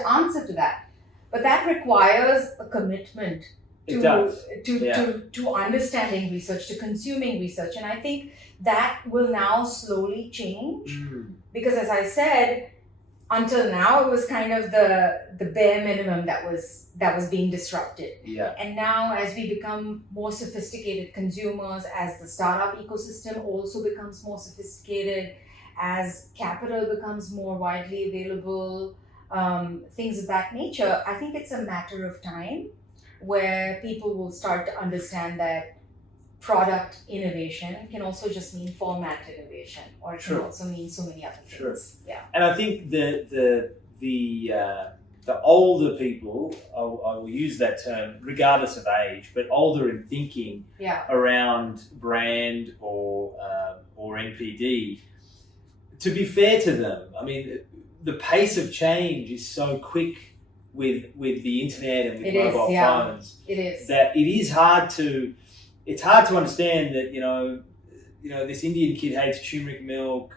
answer to that. But that requires a commitment to understanding research, to consuming research. And I think that will now slowly change because, as I said, until now it was kind of the bare minimum that was being disrupted. Yeah. And now as we become more sophisticated consumers, as the startup ecosystem also becomes more sophisticated, as capital becomes more widely available, things of that nature, I think it's a matter of time where people will start to understand that product innovation can also just mean format innovation, or it can also mean so many other things. Sure. Yeah. And I think the older people, I will use that term regardless of age, but older in thinking around brand or NPD, to be fair to them, I mean, the pace of change is so quick with the internet and with mobile phones. It is. That it's hard to understand that, this Indian kid hates turmeric milk,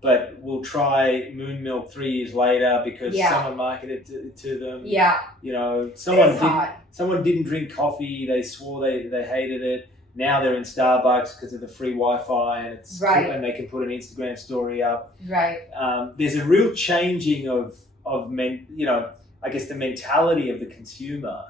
but will try moon milk 3 years later because someone marketed it to them. Yeah. Someone didn't drink coffee. They swore they hated it. Now they're in Starbucks because of the free Wi-Fi and it's cool, and they can put an Instagram story up. Right. There's a real changing of I guess the mentality of the consumer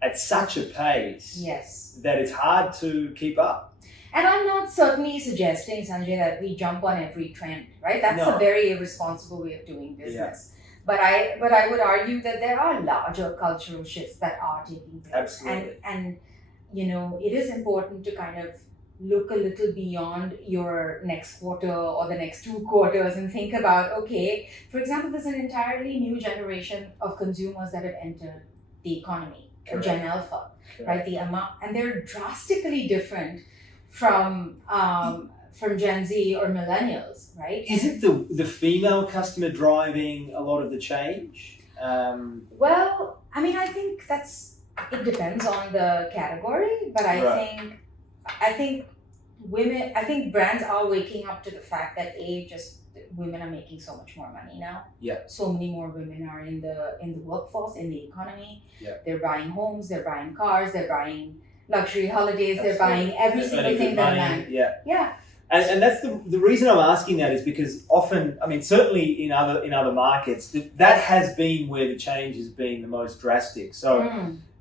at such a pace Yes. that it's hard to keep up. And I'm not certainly suggesting, Sanjay, that we jump on every trend, right? That's No. a very irresponsible way of doing business. But I would argue that there are larger cultural shifts that are taking place. Absolutely. And it is important to kind of look a little beyond your next quarter or the next 2 quarters and think about, okay, for example, there's an entirely new generation of consumers that have entered the economy, Gen Alpha, right? The amount, and they're drastically different from Gen Z or millennials, right? Is it the female customer driving a lot of the change? Well, I mean, I think it depends on the category, but I think brands are waking up to the fact that women are making so much more money now. Yeah. So many more women are in the workforce, in the economy. Yeah. They're buying homes, they're buying cars, they're buying luxury holidays, Absolutely. They're buying every single thing that a man. Yeah. Yeah. And that's the reason I'm asking that is because often, I mean, certainly in other markets, that has been where the change has been the most drastic. So,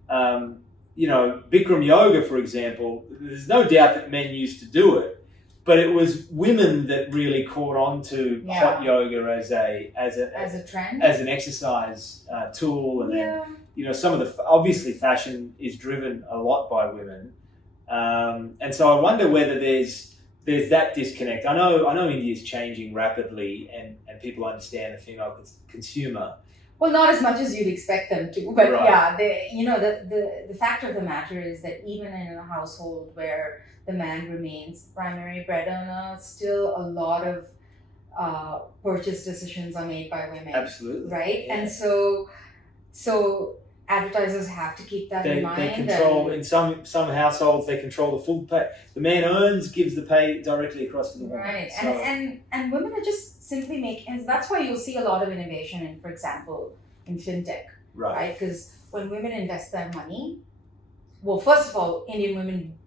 Bikram yoga, for example, there's no doubt that men used to do it, but it was women that really caught on to hot yoga as a trend, as an exercise tool, and then, some of the obviously fashion is driven a lot by women, and so I wonder whether there's that disconnect. I know India's changing rapidly, and people understand the female consumer. Well, not as much as you'd expect them to, but the fact of the matter is that even in a household where the man remains primary breadwinner, still a lot of purchase decisions are made by women. Absolutely. Right? Yeah. And so advertisers have to keep that in mind. They control, in some households, they control the full pay. The man earns, gives the pay directly across to the woman. Right. So, and women are just simply making, and that's why you'll see a lot of innovation in, for example, in fintech. Right? Because when women invest their money, well, first of all, Indian women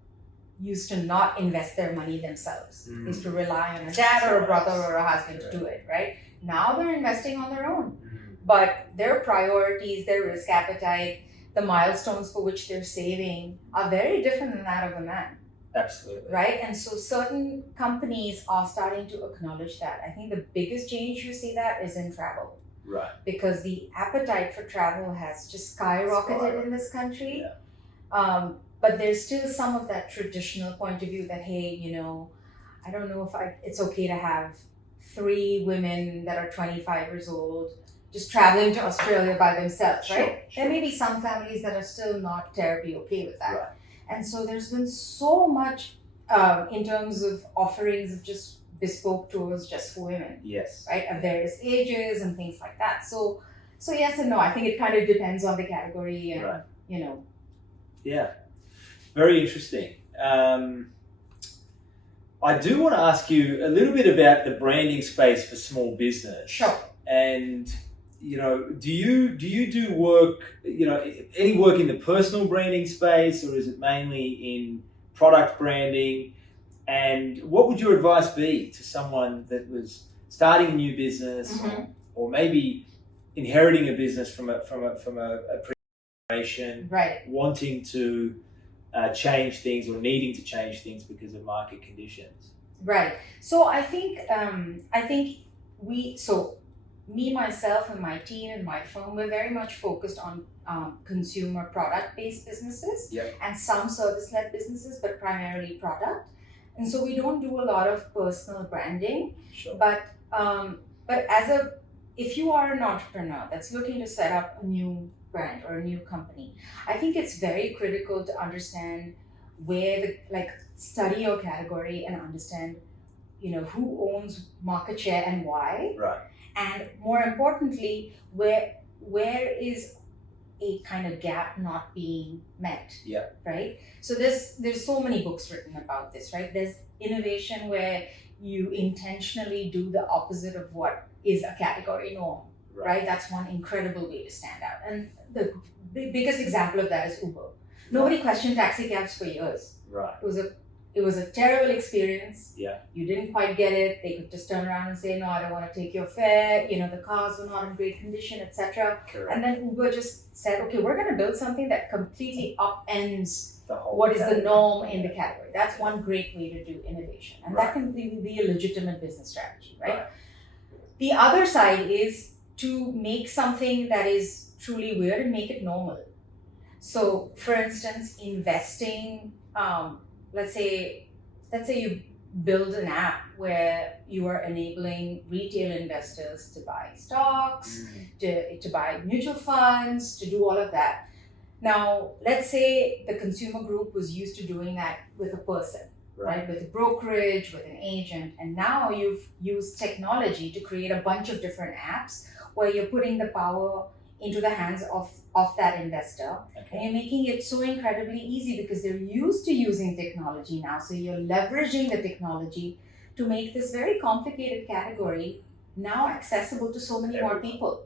used to not invest their money themselves. They used to rely on a dad or a brother or a husband to do it, right? Now they're investing on their own. But their priorities, their risk appetite, the milestones for which they're saving are very different than that of a man. Absolutely. Right? And so certain companies are starting to acknowledge that. I think the biggest change you see that is in travel. Right. Because the appetite for travel has just skyrocketed in this country. Yeah. But there's still some of that traditional point of view that, hey, I don't know if it's okay to have 3 women that are 25 years old just traveling to Australia by themselves, right? Sure. There may be some families that are still not terribly okay with that. Right. And so there's been so much in terms of offerings of just bespoke tours just for women. Yes. Right? At various ages and things like that. So yes and no. I think it kind of depends on the category and, Yeah. Very interesting. I do want to ask you a little bit about the branding space for small business. Sure. And do you do work, any work in the personal branding space, or is it mainly in product branding? And what would your advice be to someone that was starting a new business, or maybe inheriting a business from a generation, right, wanting to change things or needing to change things because of market conditions? Right. So I think me, myself, and my team and my firm, we're very much focused on consumer product-based businesses and some service-led businesses, but primarily product. And so we don't do a lot of personal branding. Sure. But if you are an entrepreneur that's looking to set up a new brand or a new company, I think it's very critical to understand study your category and understand, who owns market share and why. Right. And more importantly, where is a kind of gap not being met? Yeah. Right? So there's so many books written about this, right? There's innovation where you intentionally do the opposite of what is a category norm, right? That's one incredible way to stand out. And the biggest example of that is Uber. Nobody questioned taxi cabs for years. Right. It it was a terrible experience. Yeah. You didn't quite get it. They could just turn around and say, no, I don't want to take your fare. The cars were not in great condition, etc. And then Uber just said, okay, we're going to build something that completely upends what is the norm in the category. That's one great way to do innovation. And that can really be a legitimate business strategy, right? The other side is to make something that is truly weird and make it normal. So, for instance, investing, let's say you build an app where you are enabling retail investors to buy stocks, to buy mutual funds, to do all of that. Now, let's say the consumer group was used to doing that with a person, right? With a brokerage, with an agent. And now you've used technology to create a bunch of different apps where you're putting the power into the hands of that investor. And you're making it so incredibly easy because they're used to using technology now. So you're leveraging the technology to make this very complicated category now accessible to so many more people.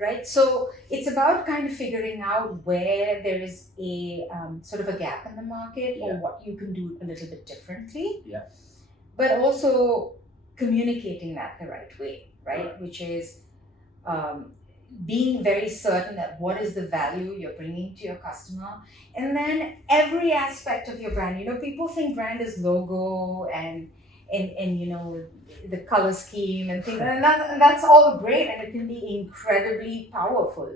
Right? So it's about kind of figuring out where there is a sort of a gap in the market or what you can do a little bit differently. But also communicating that the right way, right? Which is being very certain that what is the value you're bringing to your customer. And then every aspect of your brand, people think brand is logo and the color scheme and things, and that's all great, and it can be incredibly powerful.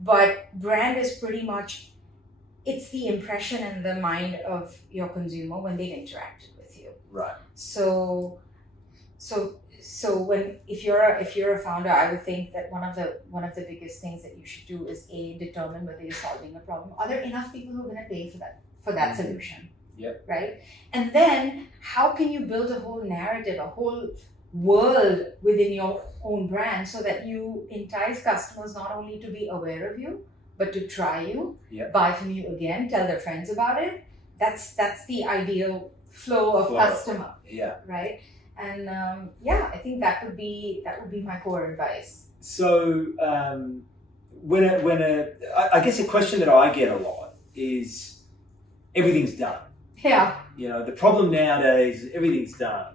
But brand is pretty much, it's the impression in the mind of your consumer when they've interacted with you. Right. So if you're a founder, I would think that one of the biggest things that you should do is determine whether you're solving a problem. Are there enough people who are going to pay for that solution? Right? And then how can you build a whole narrative, a whole world within your own brand so that you entice customers not only to be aware of you, but to try you, buy from you again, tell their friends about it. That's the ideal flow of customer. Right? And I think that would be my core advice. So I guess a question that I get a lot is everything's done. The problem nowadays is everything's done.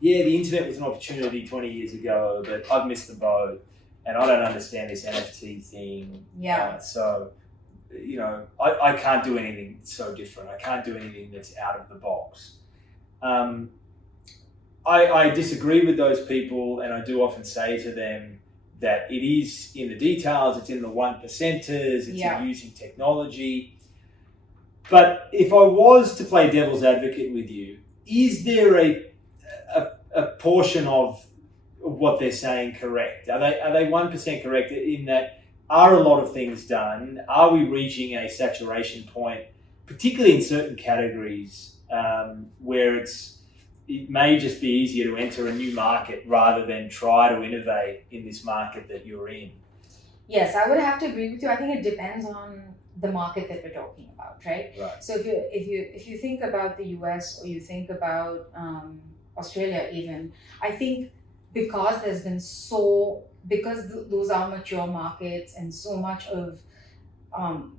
The internet was an opportunity 20 years ago, but I've missed the boat and I don't understand this NFT thing. So, I can't do anything so different. I can't do anything that's out of the box. I disagree with those people, and I do often say to them that it is in the details, it's in the 1%ers, it's in using technology. But if I was to play devil's advocate with you, is there a portion of what they're saying correct? Are they 1% correct in that are a lot of things done? Are we reaching a saturation point, particularly in certain categories where it may just be easier to enter a new market rather than try to innovate in this market that you're in? Yes, I would have to agree with you. I think it depends on the market that we're talking about, right? So if you think about the US or you think about Australia even, I think because those are mature markets and so much of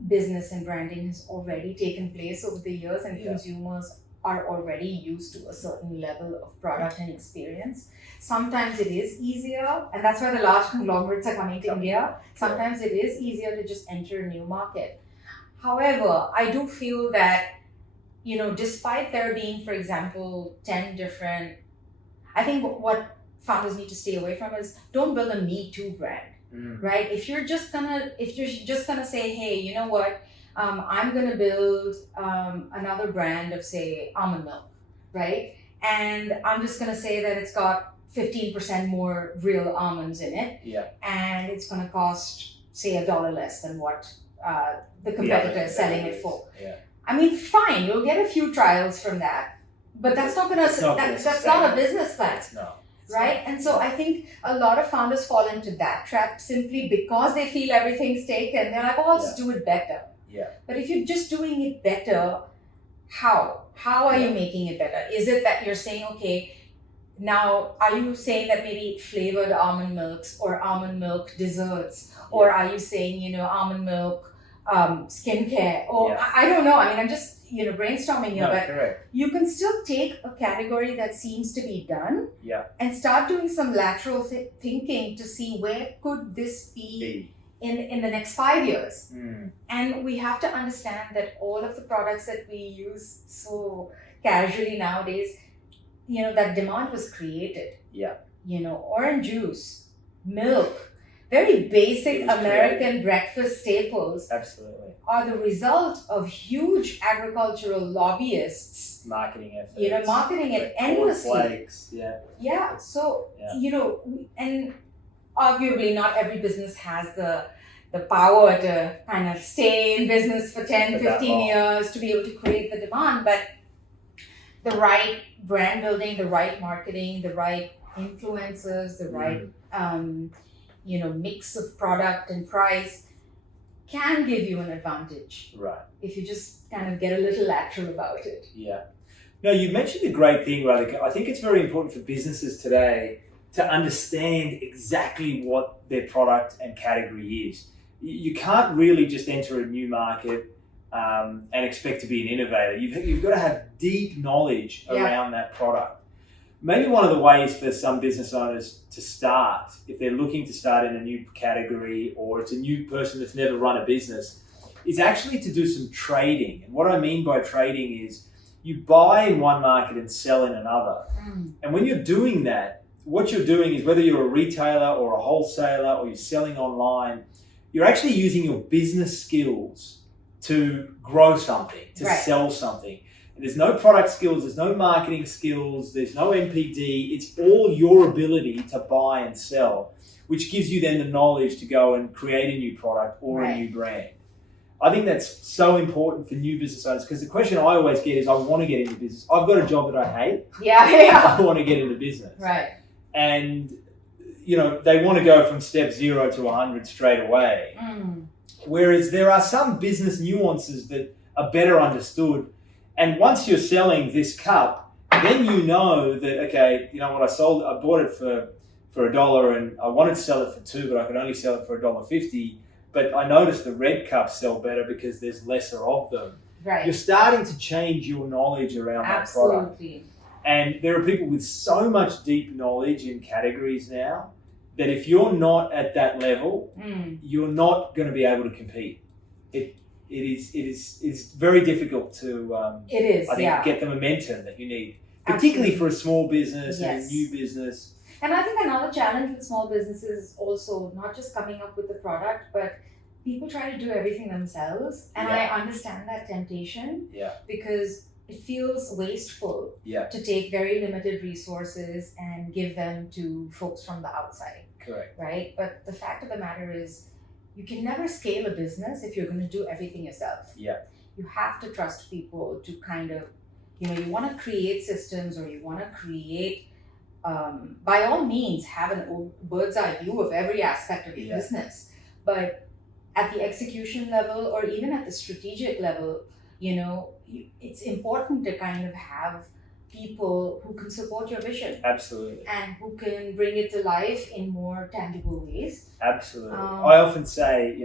business and branding has already taken place over the years and consumers are already used to a certain level of product and experience. Sometimes it is easier, and that's why the large conglomerates are coming to India. Sometimes it is easier to just enter a new market. However, I do feel that, despite there being, for example, 10 different, I think what founders need to stay away from is don't build a Me Too brand, right? If you're just gonna say, hey, you know what, I'm gonna build another brand of, say, almond milk, right? And I'm just gonna say that it's got 15% more real almonds in it, and it's gonna cost, say, $1 less than what the competitor is selling it for. I mean, fine, you'll get a few trials from that, but that's not a business plan. Right? And so I think a lot of founders fall into that trap simply because they feel everything's taken. They're like, oh, I'll just do it better. But if you're just doing it better, how? How are you making it better? Is it that you're saying, okay, now are you saying that maybe flavored almond milks or almond milk desserts? Or are you saying, almond milk skincare, or I don't know. I mean, I'm just brainstorming here, but correct. you can still take a category that seems to be done, and start doing some lateral thinking to see where could this be in the next 5 years. And we have to understand that all of the products that we use so casually nowadays, that demand was created. Orange juice, milk, very basic American breakfast staples, absolutely, are the result of huge agricultural lobbyists marketing efforts, marketing it endlessly. Flakes, So and arguably not every business has the power to kind of stay in business for 10, 15 years to be able to create the demand, but the right brand building, the right marketing, the right influencers, the right mix of product and price can give you an advantage. Right. If you just kind of get a little lateral about it. Yeah. No, you mentioned a great thing, Radhika. I think it's very important for businesses today to understand exactly what their product and category is. You can't really just enter a new market and expect to be an innovator. You've got to have deep knowledge around that product. Maybe one of the ways for some business owners to start, if they're looking to start in a new category or it's a new person that's never run a business, is actually to do some trading. And what I mean by trading is you buy in one market and sell in another. And when you're doing that, what you're doing is, whether you're a retailer or a wholesaler or you're selling online, you're actually using your business skills to grow something, to sell something. There's no product skills, there's no marketing skills, there's no MPD. It's all your ability to buy and sell, which gives you then the knowledge to go and create a new product or a new brand. I think that's so important for new business owners, because the question I always get is, I want to get into business. I've got a job that I hate. I want to get into business. Right. And, they want to go from step 0 to 100 straight away. Whereas there are some business nuances that are better understood. And once you're selling this cup, then you know that, okay, you know what, I bought it for $1 and I wanted to sell it for $2, but I could only sell it for $1.50. But I noticed the red cups sell better because there's lesser of them. Right. You're starting to change your knowledge around that product. And there are people with so much deep knowledge in categories now that if you're not at that level, you're not going to be able to compete. It is very difficult to I think get the momentum that you need, particularly for a small business and a new business. And I think another challenge with small businesses is also not just coming up with the product, but people try to do everything themselves. And I understand that temptation because it feels wasteful to take very limited resources and give them to folks from the outside. Correct. Right? But the fact of the matter is, you can never scale a business if you're going to do everything yourself. You have to trust people to kind of, you want to create systems, or you want to create, by all means, have a bird's eye view of every aspect of your business. But at the execution level, or even at the strategic level, it's important to kind of have people who can support your vision. Absolutely. And who can bring it to life in more tangible ways. Absolutely. I often say,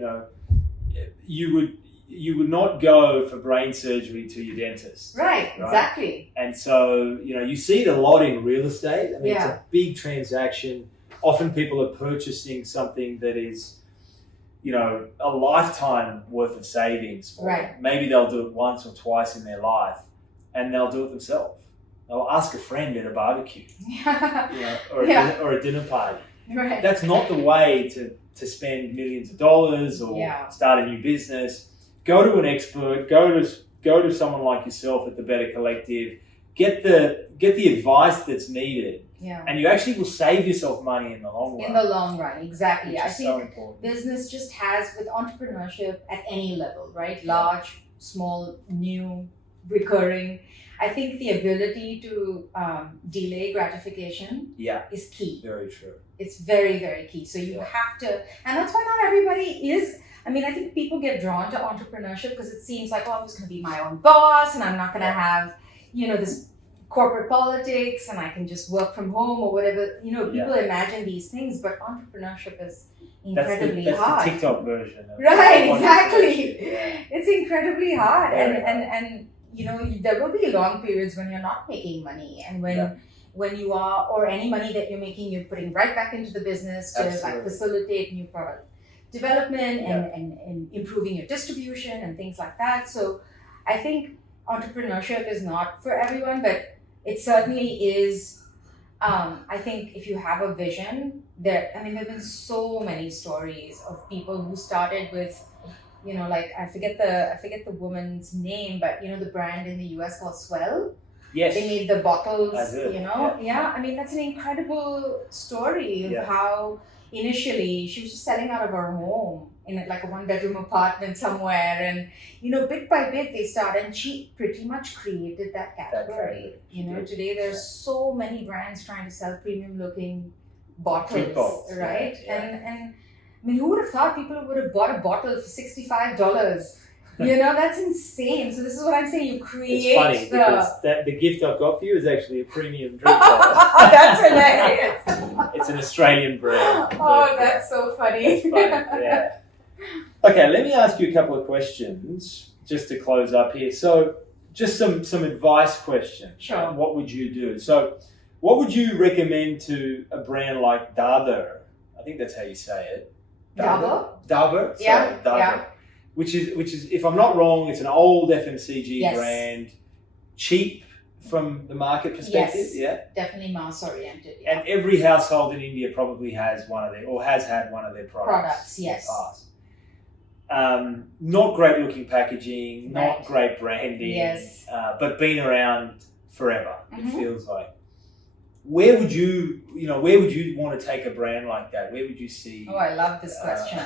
you would not go for brain surgery to your dentist. Right? Exactly. And so, you see it a lot in real estate. I mean, it's a big transaction. Often people are purchasing something that is, a lifetime worth of savings for them. Maybe they'll do it once or twice in their life, and they'll do it themselves. They'll ask a friend at a barbecue, or a dinner party. Right. That's not the way to spend millions of dollars or start a new business. Go to an expert. Go to someone like yourself at the Better Collective. Get the advice that's needed. And you actually will save yourself money in the long run. In the long run, exactly. I think so important. Business just has, with entrepreneurship at any level, right? Large, small, new, recurring. I think the ability to delay gratification is key. Very true. It's very, very key. So you have to, and that's why not everybody is. I mean, I think people get drawn to entrepreneurship because it seems like, I'm just going to be my own boss, and I'm not going to have, this corporate politics, and I can just work from home or whatever. People imagine these things, but entrepreneurship is incredibly that's hard. the TikTok version. Right, exactly. Yeah. It's incredibly hard. Very And you know, there will be long periods when you're not making money, and when you are, or any money that you're making, you're putting right back into the business to like facilitate new product development and improving your distribution and things like that. So I think entrepreneurship is not for everyone, but it certainly is. I think if you have a vision, there have been so many stories of people who started with, you know, like I forget the woman's name, but you know, the brand in the US called Swell. Yes. They made the bottles, you know. Yeah. I mean, that's an incredible story of how initially she was just selling out of her home in like a 1-bedroom apartment somewhere, and you know, bit by bit they started, and she pretty much created that category. You know, today there's so many brands trying to sell premium looking bottles, right? Yeah. And I mean, who would have thought people would have bought a bottle for $65? You know, that's insane. So this is what I'm saying. You create. It's funny because the gift I've got for you is actually a premium drink bottle. That's hilarious. It's an Australian brand. Oh, that's so funny. It's funny. Yeah. Okay, let me ask you a couple of questions just to close up here. So, just some advice questions. Sure. What would you do? So, what would you recommend to a brand like Dabur? I think that's how you say it. Dabur? Dabur. Yeah. Dabur. Yeah. Which is, if I'm not wrong, it's an old FMCG brand, cheap from the market perspective. Yes, definitely mass oriented. Yeah. And every household in India probably has one of their, or has had one of their products. Yes. Not great looking packaging, not great branding. Yes. But been around forever. It feels like. Where would you want to take a brand like that? Where would you see? Oh, I love this question.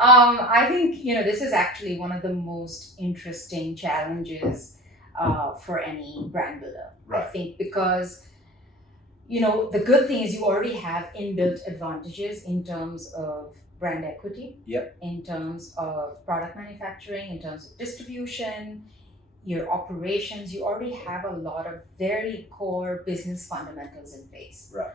I think, you know, this is actually one of the most interesting challenges for any brand builder. Right. I think because, you know, the good thing is you already have inbuilt advantages in terms of brand equity, in terms of product manufacturing, in terms of distribution, your operations. You already have a lot of very core business fundamentals in place. Right.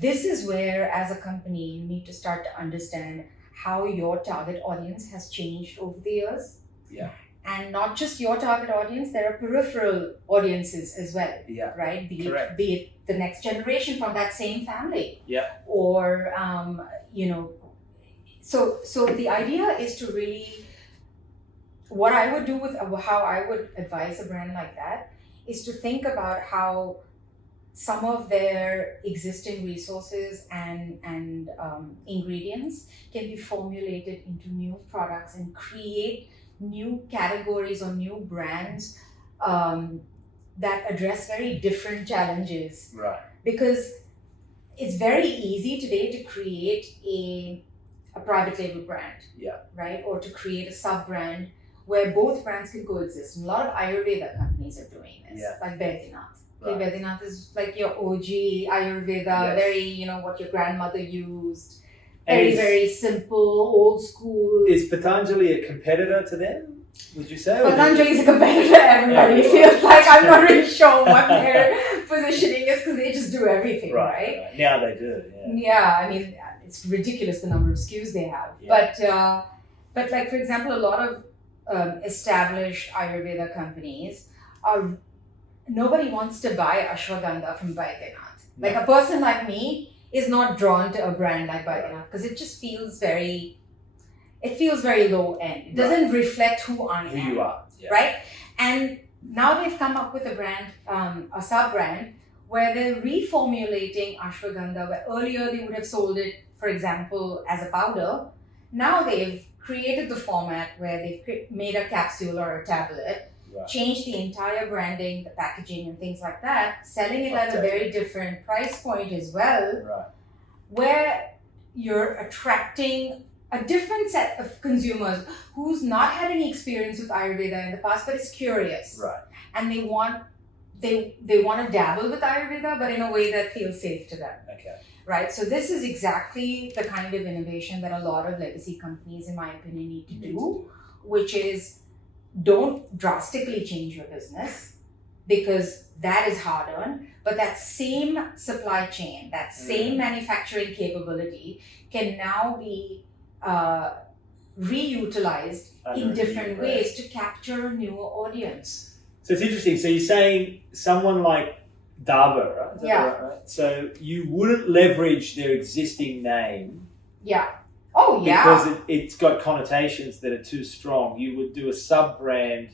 This is where, as a company, you need to start to understand how your target audience has changed over the years. Yeah. And not just your target audience, there are peripheral audiences as well. Yeah. Right? Be it the next generation from that same family. Yeah. Or you know, so the idea is to really, what I would do with how I would advise a brand like that is to think about how some of their existing resources and ingredients can be formulated into new products and create new categories or new brands that address very different challenges. Right. Because it's very easy today to create a private label brand. Yeah. Right? Or to create a sub-brand where both brands can coexist. And a lot of Ayurveda companies are doing this, like Baidyanath. Right. Okay, Baidyanath is like your OG Ayurveda, very, you know, what your grandmother used. Very simple, old school. Is Patanjali a competitor to them, would you say? Patanjali is a competitor to everybody. It feels like I'm not really sure what their positioning is because they just do everything, right? Now they do, Yeah, I mean, it's ridiculous the number of SKUs they have. Yeah. But like, for example, a lot of established Ayurveda companies nobody wants to buy ashwagandha from Baidyanath. Like a person like me is not drawn to a brand like Baidyanath because it just feels very low end. It doesn't reflect who I am. Who you are. Yeah. Right? And now they've come up with a brand, a sub-brand, where they're reformulating ashwagandha, where earlier they would have sold it, for example, as a powder. Now they've created the format where they've made a capsule or a tablet, changed the entire branding, the packaging and things like that, selling it at a very different price point as well, where you're attracting a different set of consumers who's not had any experience with Ayurveda in the past, but is curious. Right. And they want to dabble with Ayurveda, but in a way that feels safe to them. Okay. Right. So this is exactly the kind of innovation that a lot of legacy companies, in my opinion, need to do, which is don't drastically change your business because that is hard earned, But that same supply chain, that same manufacturing capability can now be reutilized in different ways to capture a newer audience. So it's interesting. So you're saying someone like Dabur, right? Is that Yeah. right? So you wouldn't leverage their existing name. Yeah. Oh, yeah. Because it's got connotations that are too strong. You would do a sub-brand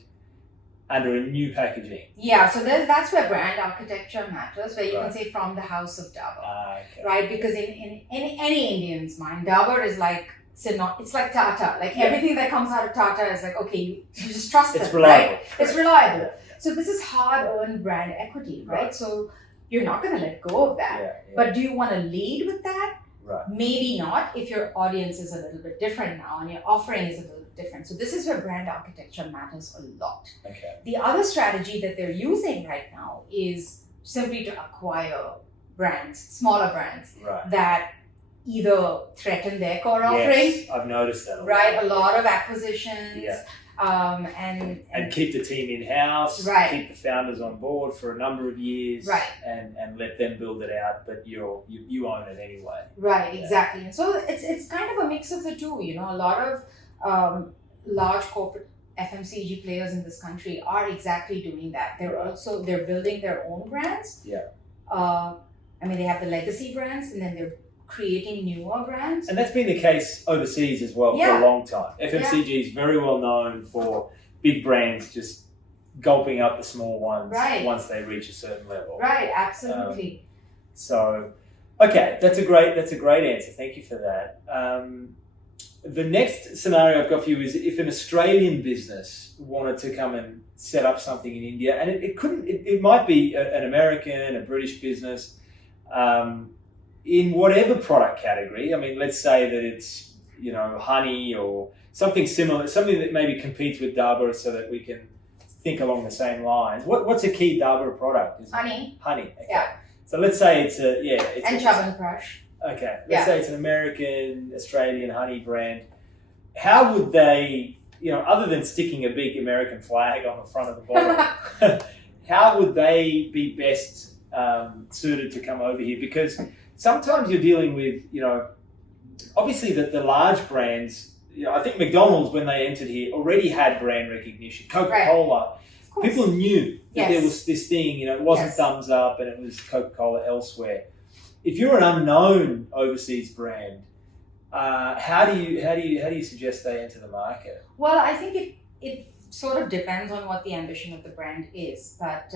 under a new packaging. Yeah, so that's where brand architecture matters, where you can say from the house of Dabur, right? Because in any Indian's mind, Dabur is like, it's like Tata. Like everything that comes out of Tata is like, okay, you just trust it, reliable. Right? It's reliable. Yeah. So this is hard-earned brand equity, right? So you're not going to let go of that. Yeah. But do you want to lead with that? Right. Maybe not if your audience is a little bit different now and your offering is a little bit different. So this is where brand architecture matters a lot. Okay. The other strategy that they're using right now is simply to acquire brands, smaller brands, that either threaten their core offering. Yes, I've noticed that. A lot of acquisitions. Yeah. And keep the team in-house, keep the founders on board for a number of years, and let them build it out, but you own it anyway. Right, exactly. And so it's kind of a mix of the two. You know, a lot of large corporate FMCG players in this country are exactly doing that. They're building their own brands. Yeah. I mean, they have the legacy brands, and then they're creating newer brands. And that's been the case overseas as well for a long time. FMCG is very well known for big brands just gulping up the small ones once they reach a certain level. Right, absolutely. Okay, that's a great answer. Thank you for that. The next scenario I've got for you is if an Australian business wanted to come and set up something in India, and it might be an American, a British business, in whatever product category. I mean, let's say that it's, honey or something similar, something that maybe competes with Dabur, so that we can think along the same lines. What's a key Dabur product? Honey. Honey. Okay. Yeah. So let's say it's Chyawanprash. Okay. Let's say it's an American, Australian honey brand. How would they, other than sticking a big American flag on the front of the bottle, how would they be best suited to come over here? Because sometimes you're dealing with, obviously the large brands. I think McDonald's, when they entered here, already had brand recognition. Coca-Cola, people knew that there was this thing. It wasn't Thumbs Up, and it was Coca-Cola elsewhere. If you're an unknown overseas brand, how do you suggest they enter the market? Well, I think it sort of depends on what the ambition of the brand is. But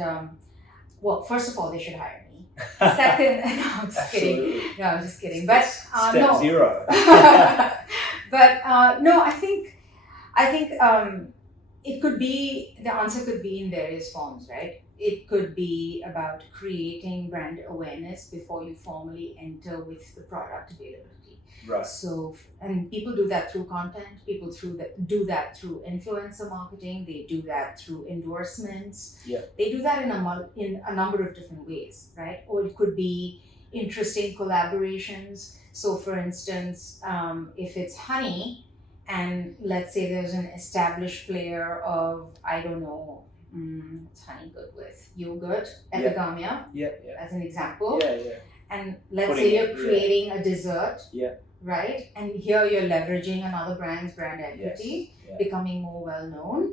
first of all, they should hire me. Second, no, I'm just kidding. No, I'm just kidding. But step zero. But no, I think it could be, the answer could be in various forms, right? It could be about creating brand awareness before you formally enter with the product availability. Right. So, and people do that through content. People do that through influencer marketing. They do that through endorsements. Yeah. They do that in a number of different ways, right? Or it could be interesting collaborations. So, for instance, if it's honey, and let's say there's an established player of, I don't know, what's honey good with? Yogurt, Epigamia, as an example. And let's say you're creating a dessert, right? And here you're leveraging another brand's brand equity, becoming more well known.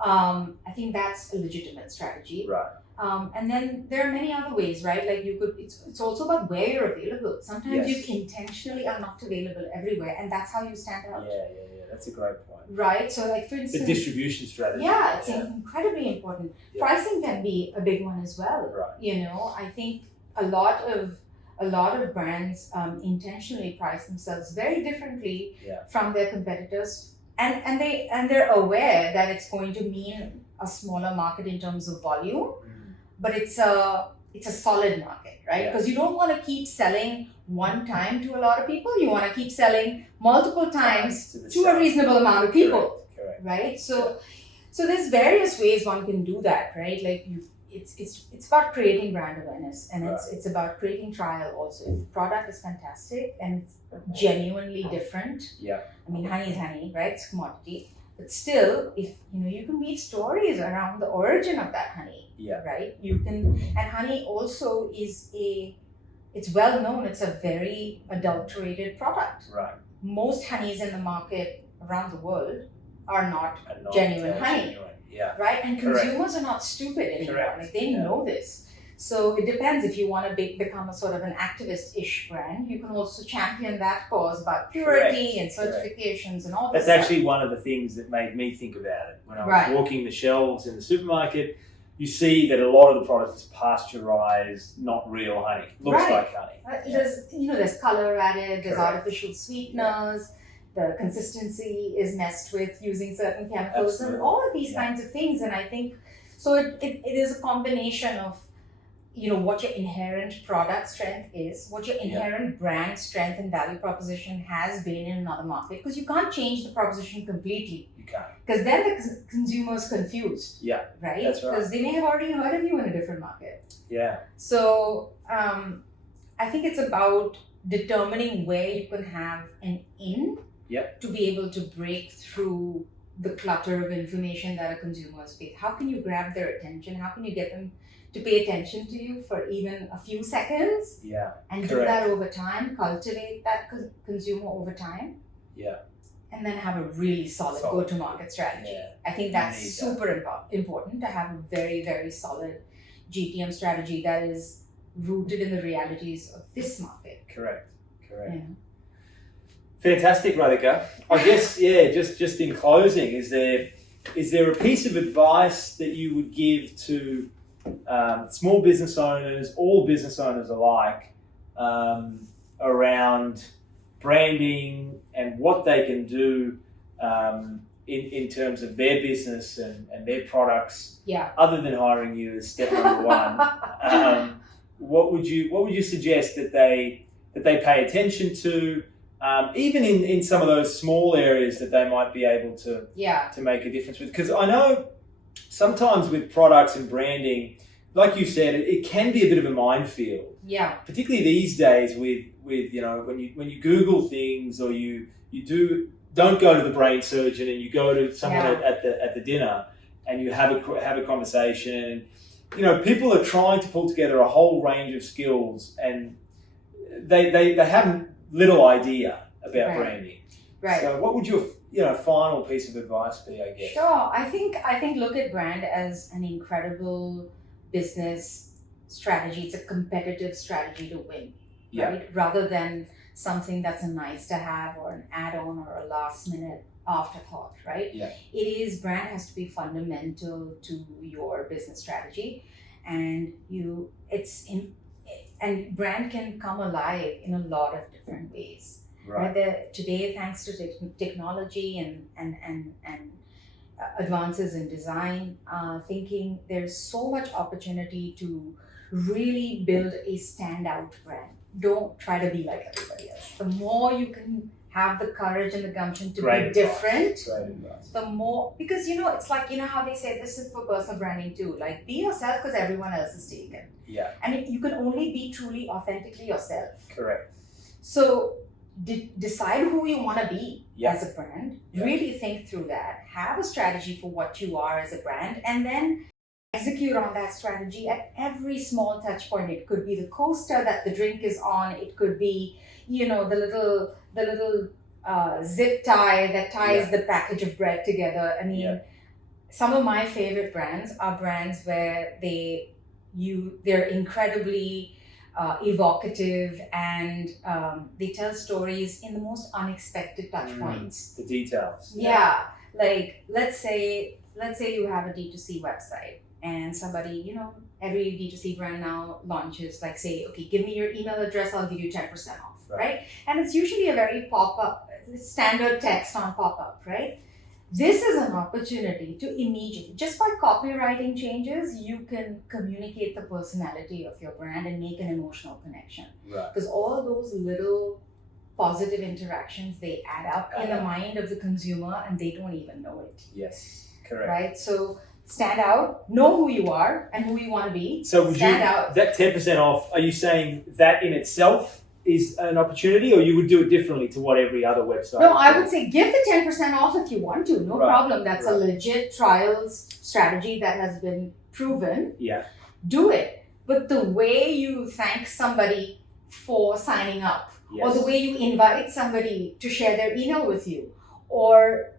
I think that's a legitimate strategy. Right. And then there are many other ways, right? Like it's also about where you're available. Sometimes you intentionally are not available everywhere, and that's how you stand out. Yeah. That's a great point. Right. So, like for instance, the distribution strategy. Yeah, it's incredibly important. Pricing can be a big one as well. Right. I think a lot of brands intentionally price themselves very differently from their competitors, and they're aware that it's going to mean a smaller market in terms of volume, but it's a solid market, right? Because you don't want to keep selling one time to a lot of people. You want to keep selling multiple times to a reasonable amount of people. Correct. Right? So there's various ways one can do that, right? Like it's about creating brand awareness, and it's about creating trial also. If the product is fantastic and it's genuinely different. Yeah. I mean, honey is honey, right? It's commodity. But still, if you can weave stories around the origin of that honey, right? You can, and honey also it's well known, it's a very adulterated product. Right. Most honeys in the market around the world are not genuine honey. Yeah. Right? And consumers are not stupid anymore. Like, they know this. So it depends. If you want to become a sort of an activist-ish brand, you can also champion that cause about purity and certifications and all that. That's actually one of the things that made me think about it. When I was walking the shelves in the supermarket, you see that a lot of the product is pasteurized, not real honey. Looks like honey. There's color added, there's artificial sweeteners, the consistency is messed with using certain chemicals and all of these kinds of things. And I think, so it is a combination of, what your inherent product strength is, what your inherent brand strength and value proposition has been in another market, because you can't change the proposition completely. You can't. Because then the consumer's confused. Yeah. Right? That's right. Because they may have already heard of you in a different market. Yeah. So I think it's about determining where you can have an in to be able to break through the clutter of information that a consumer has faced. How can you grab their attention? How can you get them to pay attention to you for even a few seconds? Yeah. And do that over time, cultivate that consumer over time. Yeah. And then have a really solid go-to-market strategy. Yeah. I think that's super important to have a very, very solid GTM strategy that is rooted in the realities of this market. Correct. Yeah. Fantastic, Radhika. I guess, just in closing, is there a piece of advice that you would give to small business owners, all business owners alike, around branding and what they can do in terms of their business and their products, other than hiring you as step number one? What would you suggest that they pay attention to? Even in some of those small areas that they might be able to make a difference with. Because I know sometimes with products and branding, like you said, it can be a bit of a minefield. Yeah. Particularly these days with when you Google things, or you don't go to the brain surgeon and you go to someone at the dinner and you have a conversation. People are trying to pull together a whole range of skills, and they have little idea about branding. Right. So what would your final piece of advice be, I guess? Sure. I think look at brand as an incredible business strategy. It's a competitive strategy to win. Right? Rather than something that's a nice to have or an add-on or a last minute afterthought, right? Yeah. Brand has to be fundamental to your business strategy, and and brand can come alive in a lot of different ways. Right. Today, thanks to technology and advances in design thinking, there's so much opportunity to really build a standout brand. Don't try to be like everybody else. The more you can have the courage and the gumption to be different, the more, because it's like, how they say this is for personal branding too, like be yourself because everyone else is taken. Yeah. And you can only be truly authentically yourself. Correct. So decide who you want to be as a brand, really think through that, have a strategy for what you are as a brand, and then execute on that strategy at every small touch point. It could be the coaster that the drink is on, it could be the little zip tie that ties the package of bread together. I mean, some of my favorite brands are brands where they're incredibly evocative, and they tell stories in the most unexpected touch points. The details. Yeah. Like let's say you have a D2C website, and somebody, every D2C brand now launches, like, say, okay, give me your email address, I'll give you 10% off, right? And it's usually a very pop-up, standard text on pop-up, right? This is an opportunity to immediately, just by copywriting changes, you can communicate the personality of your brand and make an emotional connection. Right. Because all those little positive interactions, they add up in the mind of the consumer, and they don't even know it. Yes, correct. Right? So stand out, know who you are and who you want to be. So that 10% off, are you saying that in itself is an opportunity, or you would do it differently to what every other website? No, I would say give the 10% off if you want to. No Right. problem. That's a Right. legit trials strategy that has been proven. Yeah. Do it. But the way you thank somebody for signing up, Yes. or the way you invite somebody to share their email with you, or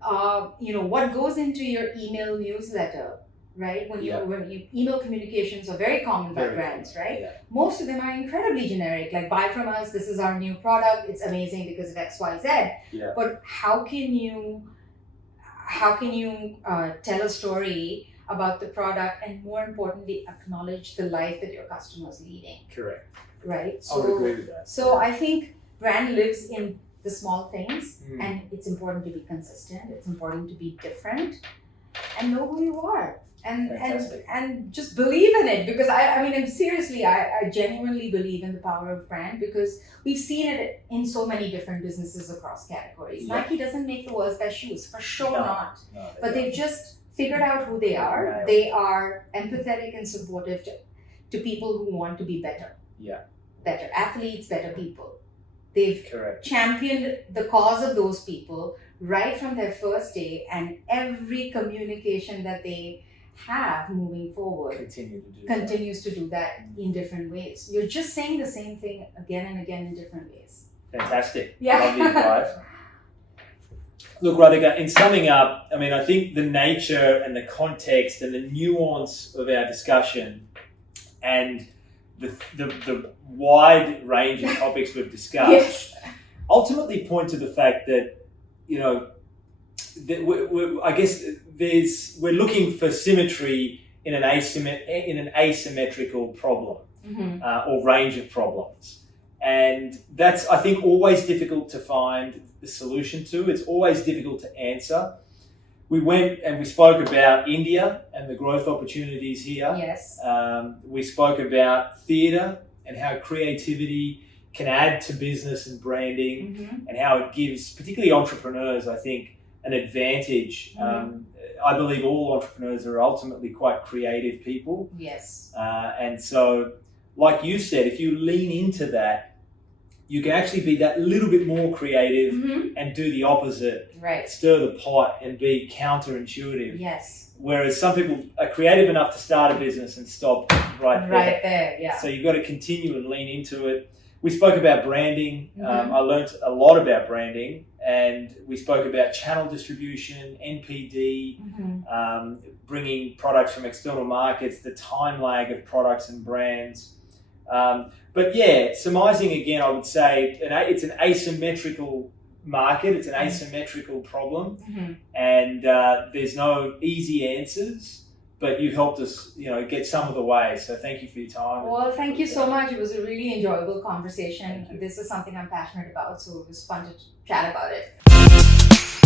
what goes into your email newsletter, right? When you email communications are very common by Very brands, common. right? Yeah. Most of them are incredibly generic, like buy from us, this is our new product, it's amazing because of XYZ. Yeah. But how can you tell a story about the product, and more importantly, acknowledge the life that your customer is leading? Correct. Right? I would agree with that. So I think brand lives in the small things, Mm. and it's important to be consistent. It's important to be different, and know who you are, Fantastic. and just believe in it. Because I genuinely believe in the power of brand, because we've seen it in so many different businesses across categories. Yeah. Nike doesn't make the world's best shoes, for sure No. not. No, But they've just figured out who they are. Right. They are empathetic and supportive to people who want to be better. Yeah. Better athletes, better people. They've Correct. championed the cause of those people right from their first day, and every communication that they have moving forward continues to do that in different ways. You're just saying the same thing again and again in different ways. Fantastic. Yeah. Love the advice. Look, Radhika, in summing up, I mean, I think the nature and the context and the nuance of our discussion, and the wide range of topics we've discussed, Yes. ultimately point to the fact that, we're looking for symmetry in an asymmetrical problem, Mm-hmm. or range of problems. And that's, I think, always difficult to find the solution to. It's always difficult to answer. We went and we spoke about India and the growth opportunities here. Yes. We spoke about theatre and how creativity can add to business and branding, Mm-hmm. and how it gives, particularly entrepreneurs, I think, an advantage. Mm-hmm. I believe all entrepreneurs are ultimately quite creative people. Yes. And so, like you said, if you lean into that, you can actually be that little bit more creative, Mm-hmm. and do the opposite, Right. stir the pot and be counterintuitive. Yes. Whereas some people are creative enough to start a business and stop right there. Right there. Yeah. So you've got to continue and lean into it. We spoke about branding. Mhm. I learned a lot about branding, and we spoke about channel distribution, NPD, Mm-hmm. bringing products from external markets, the time lag of products and brands. But yeah, surmising again, I would say it's an asymmetrical market. It's an asymmetrical problem, Mm-hmm. and there's no easy answers. But you've helped us, get some of the way. So thank you for your time. Well, thank you so much. It was a really enjoyable conversation. Thank you. This is something I'm passionate about, so it was fun to chat about it.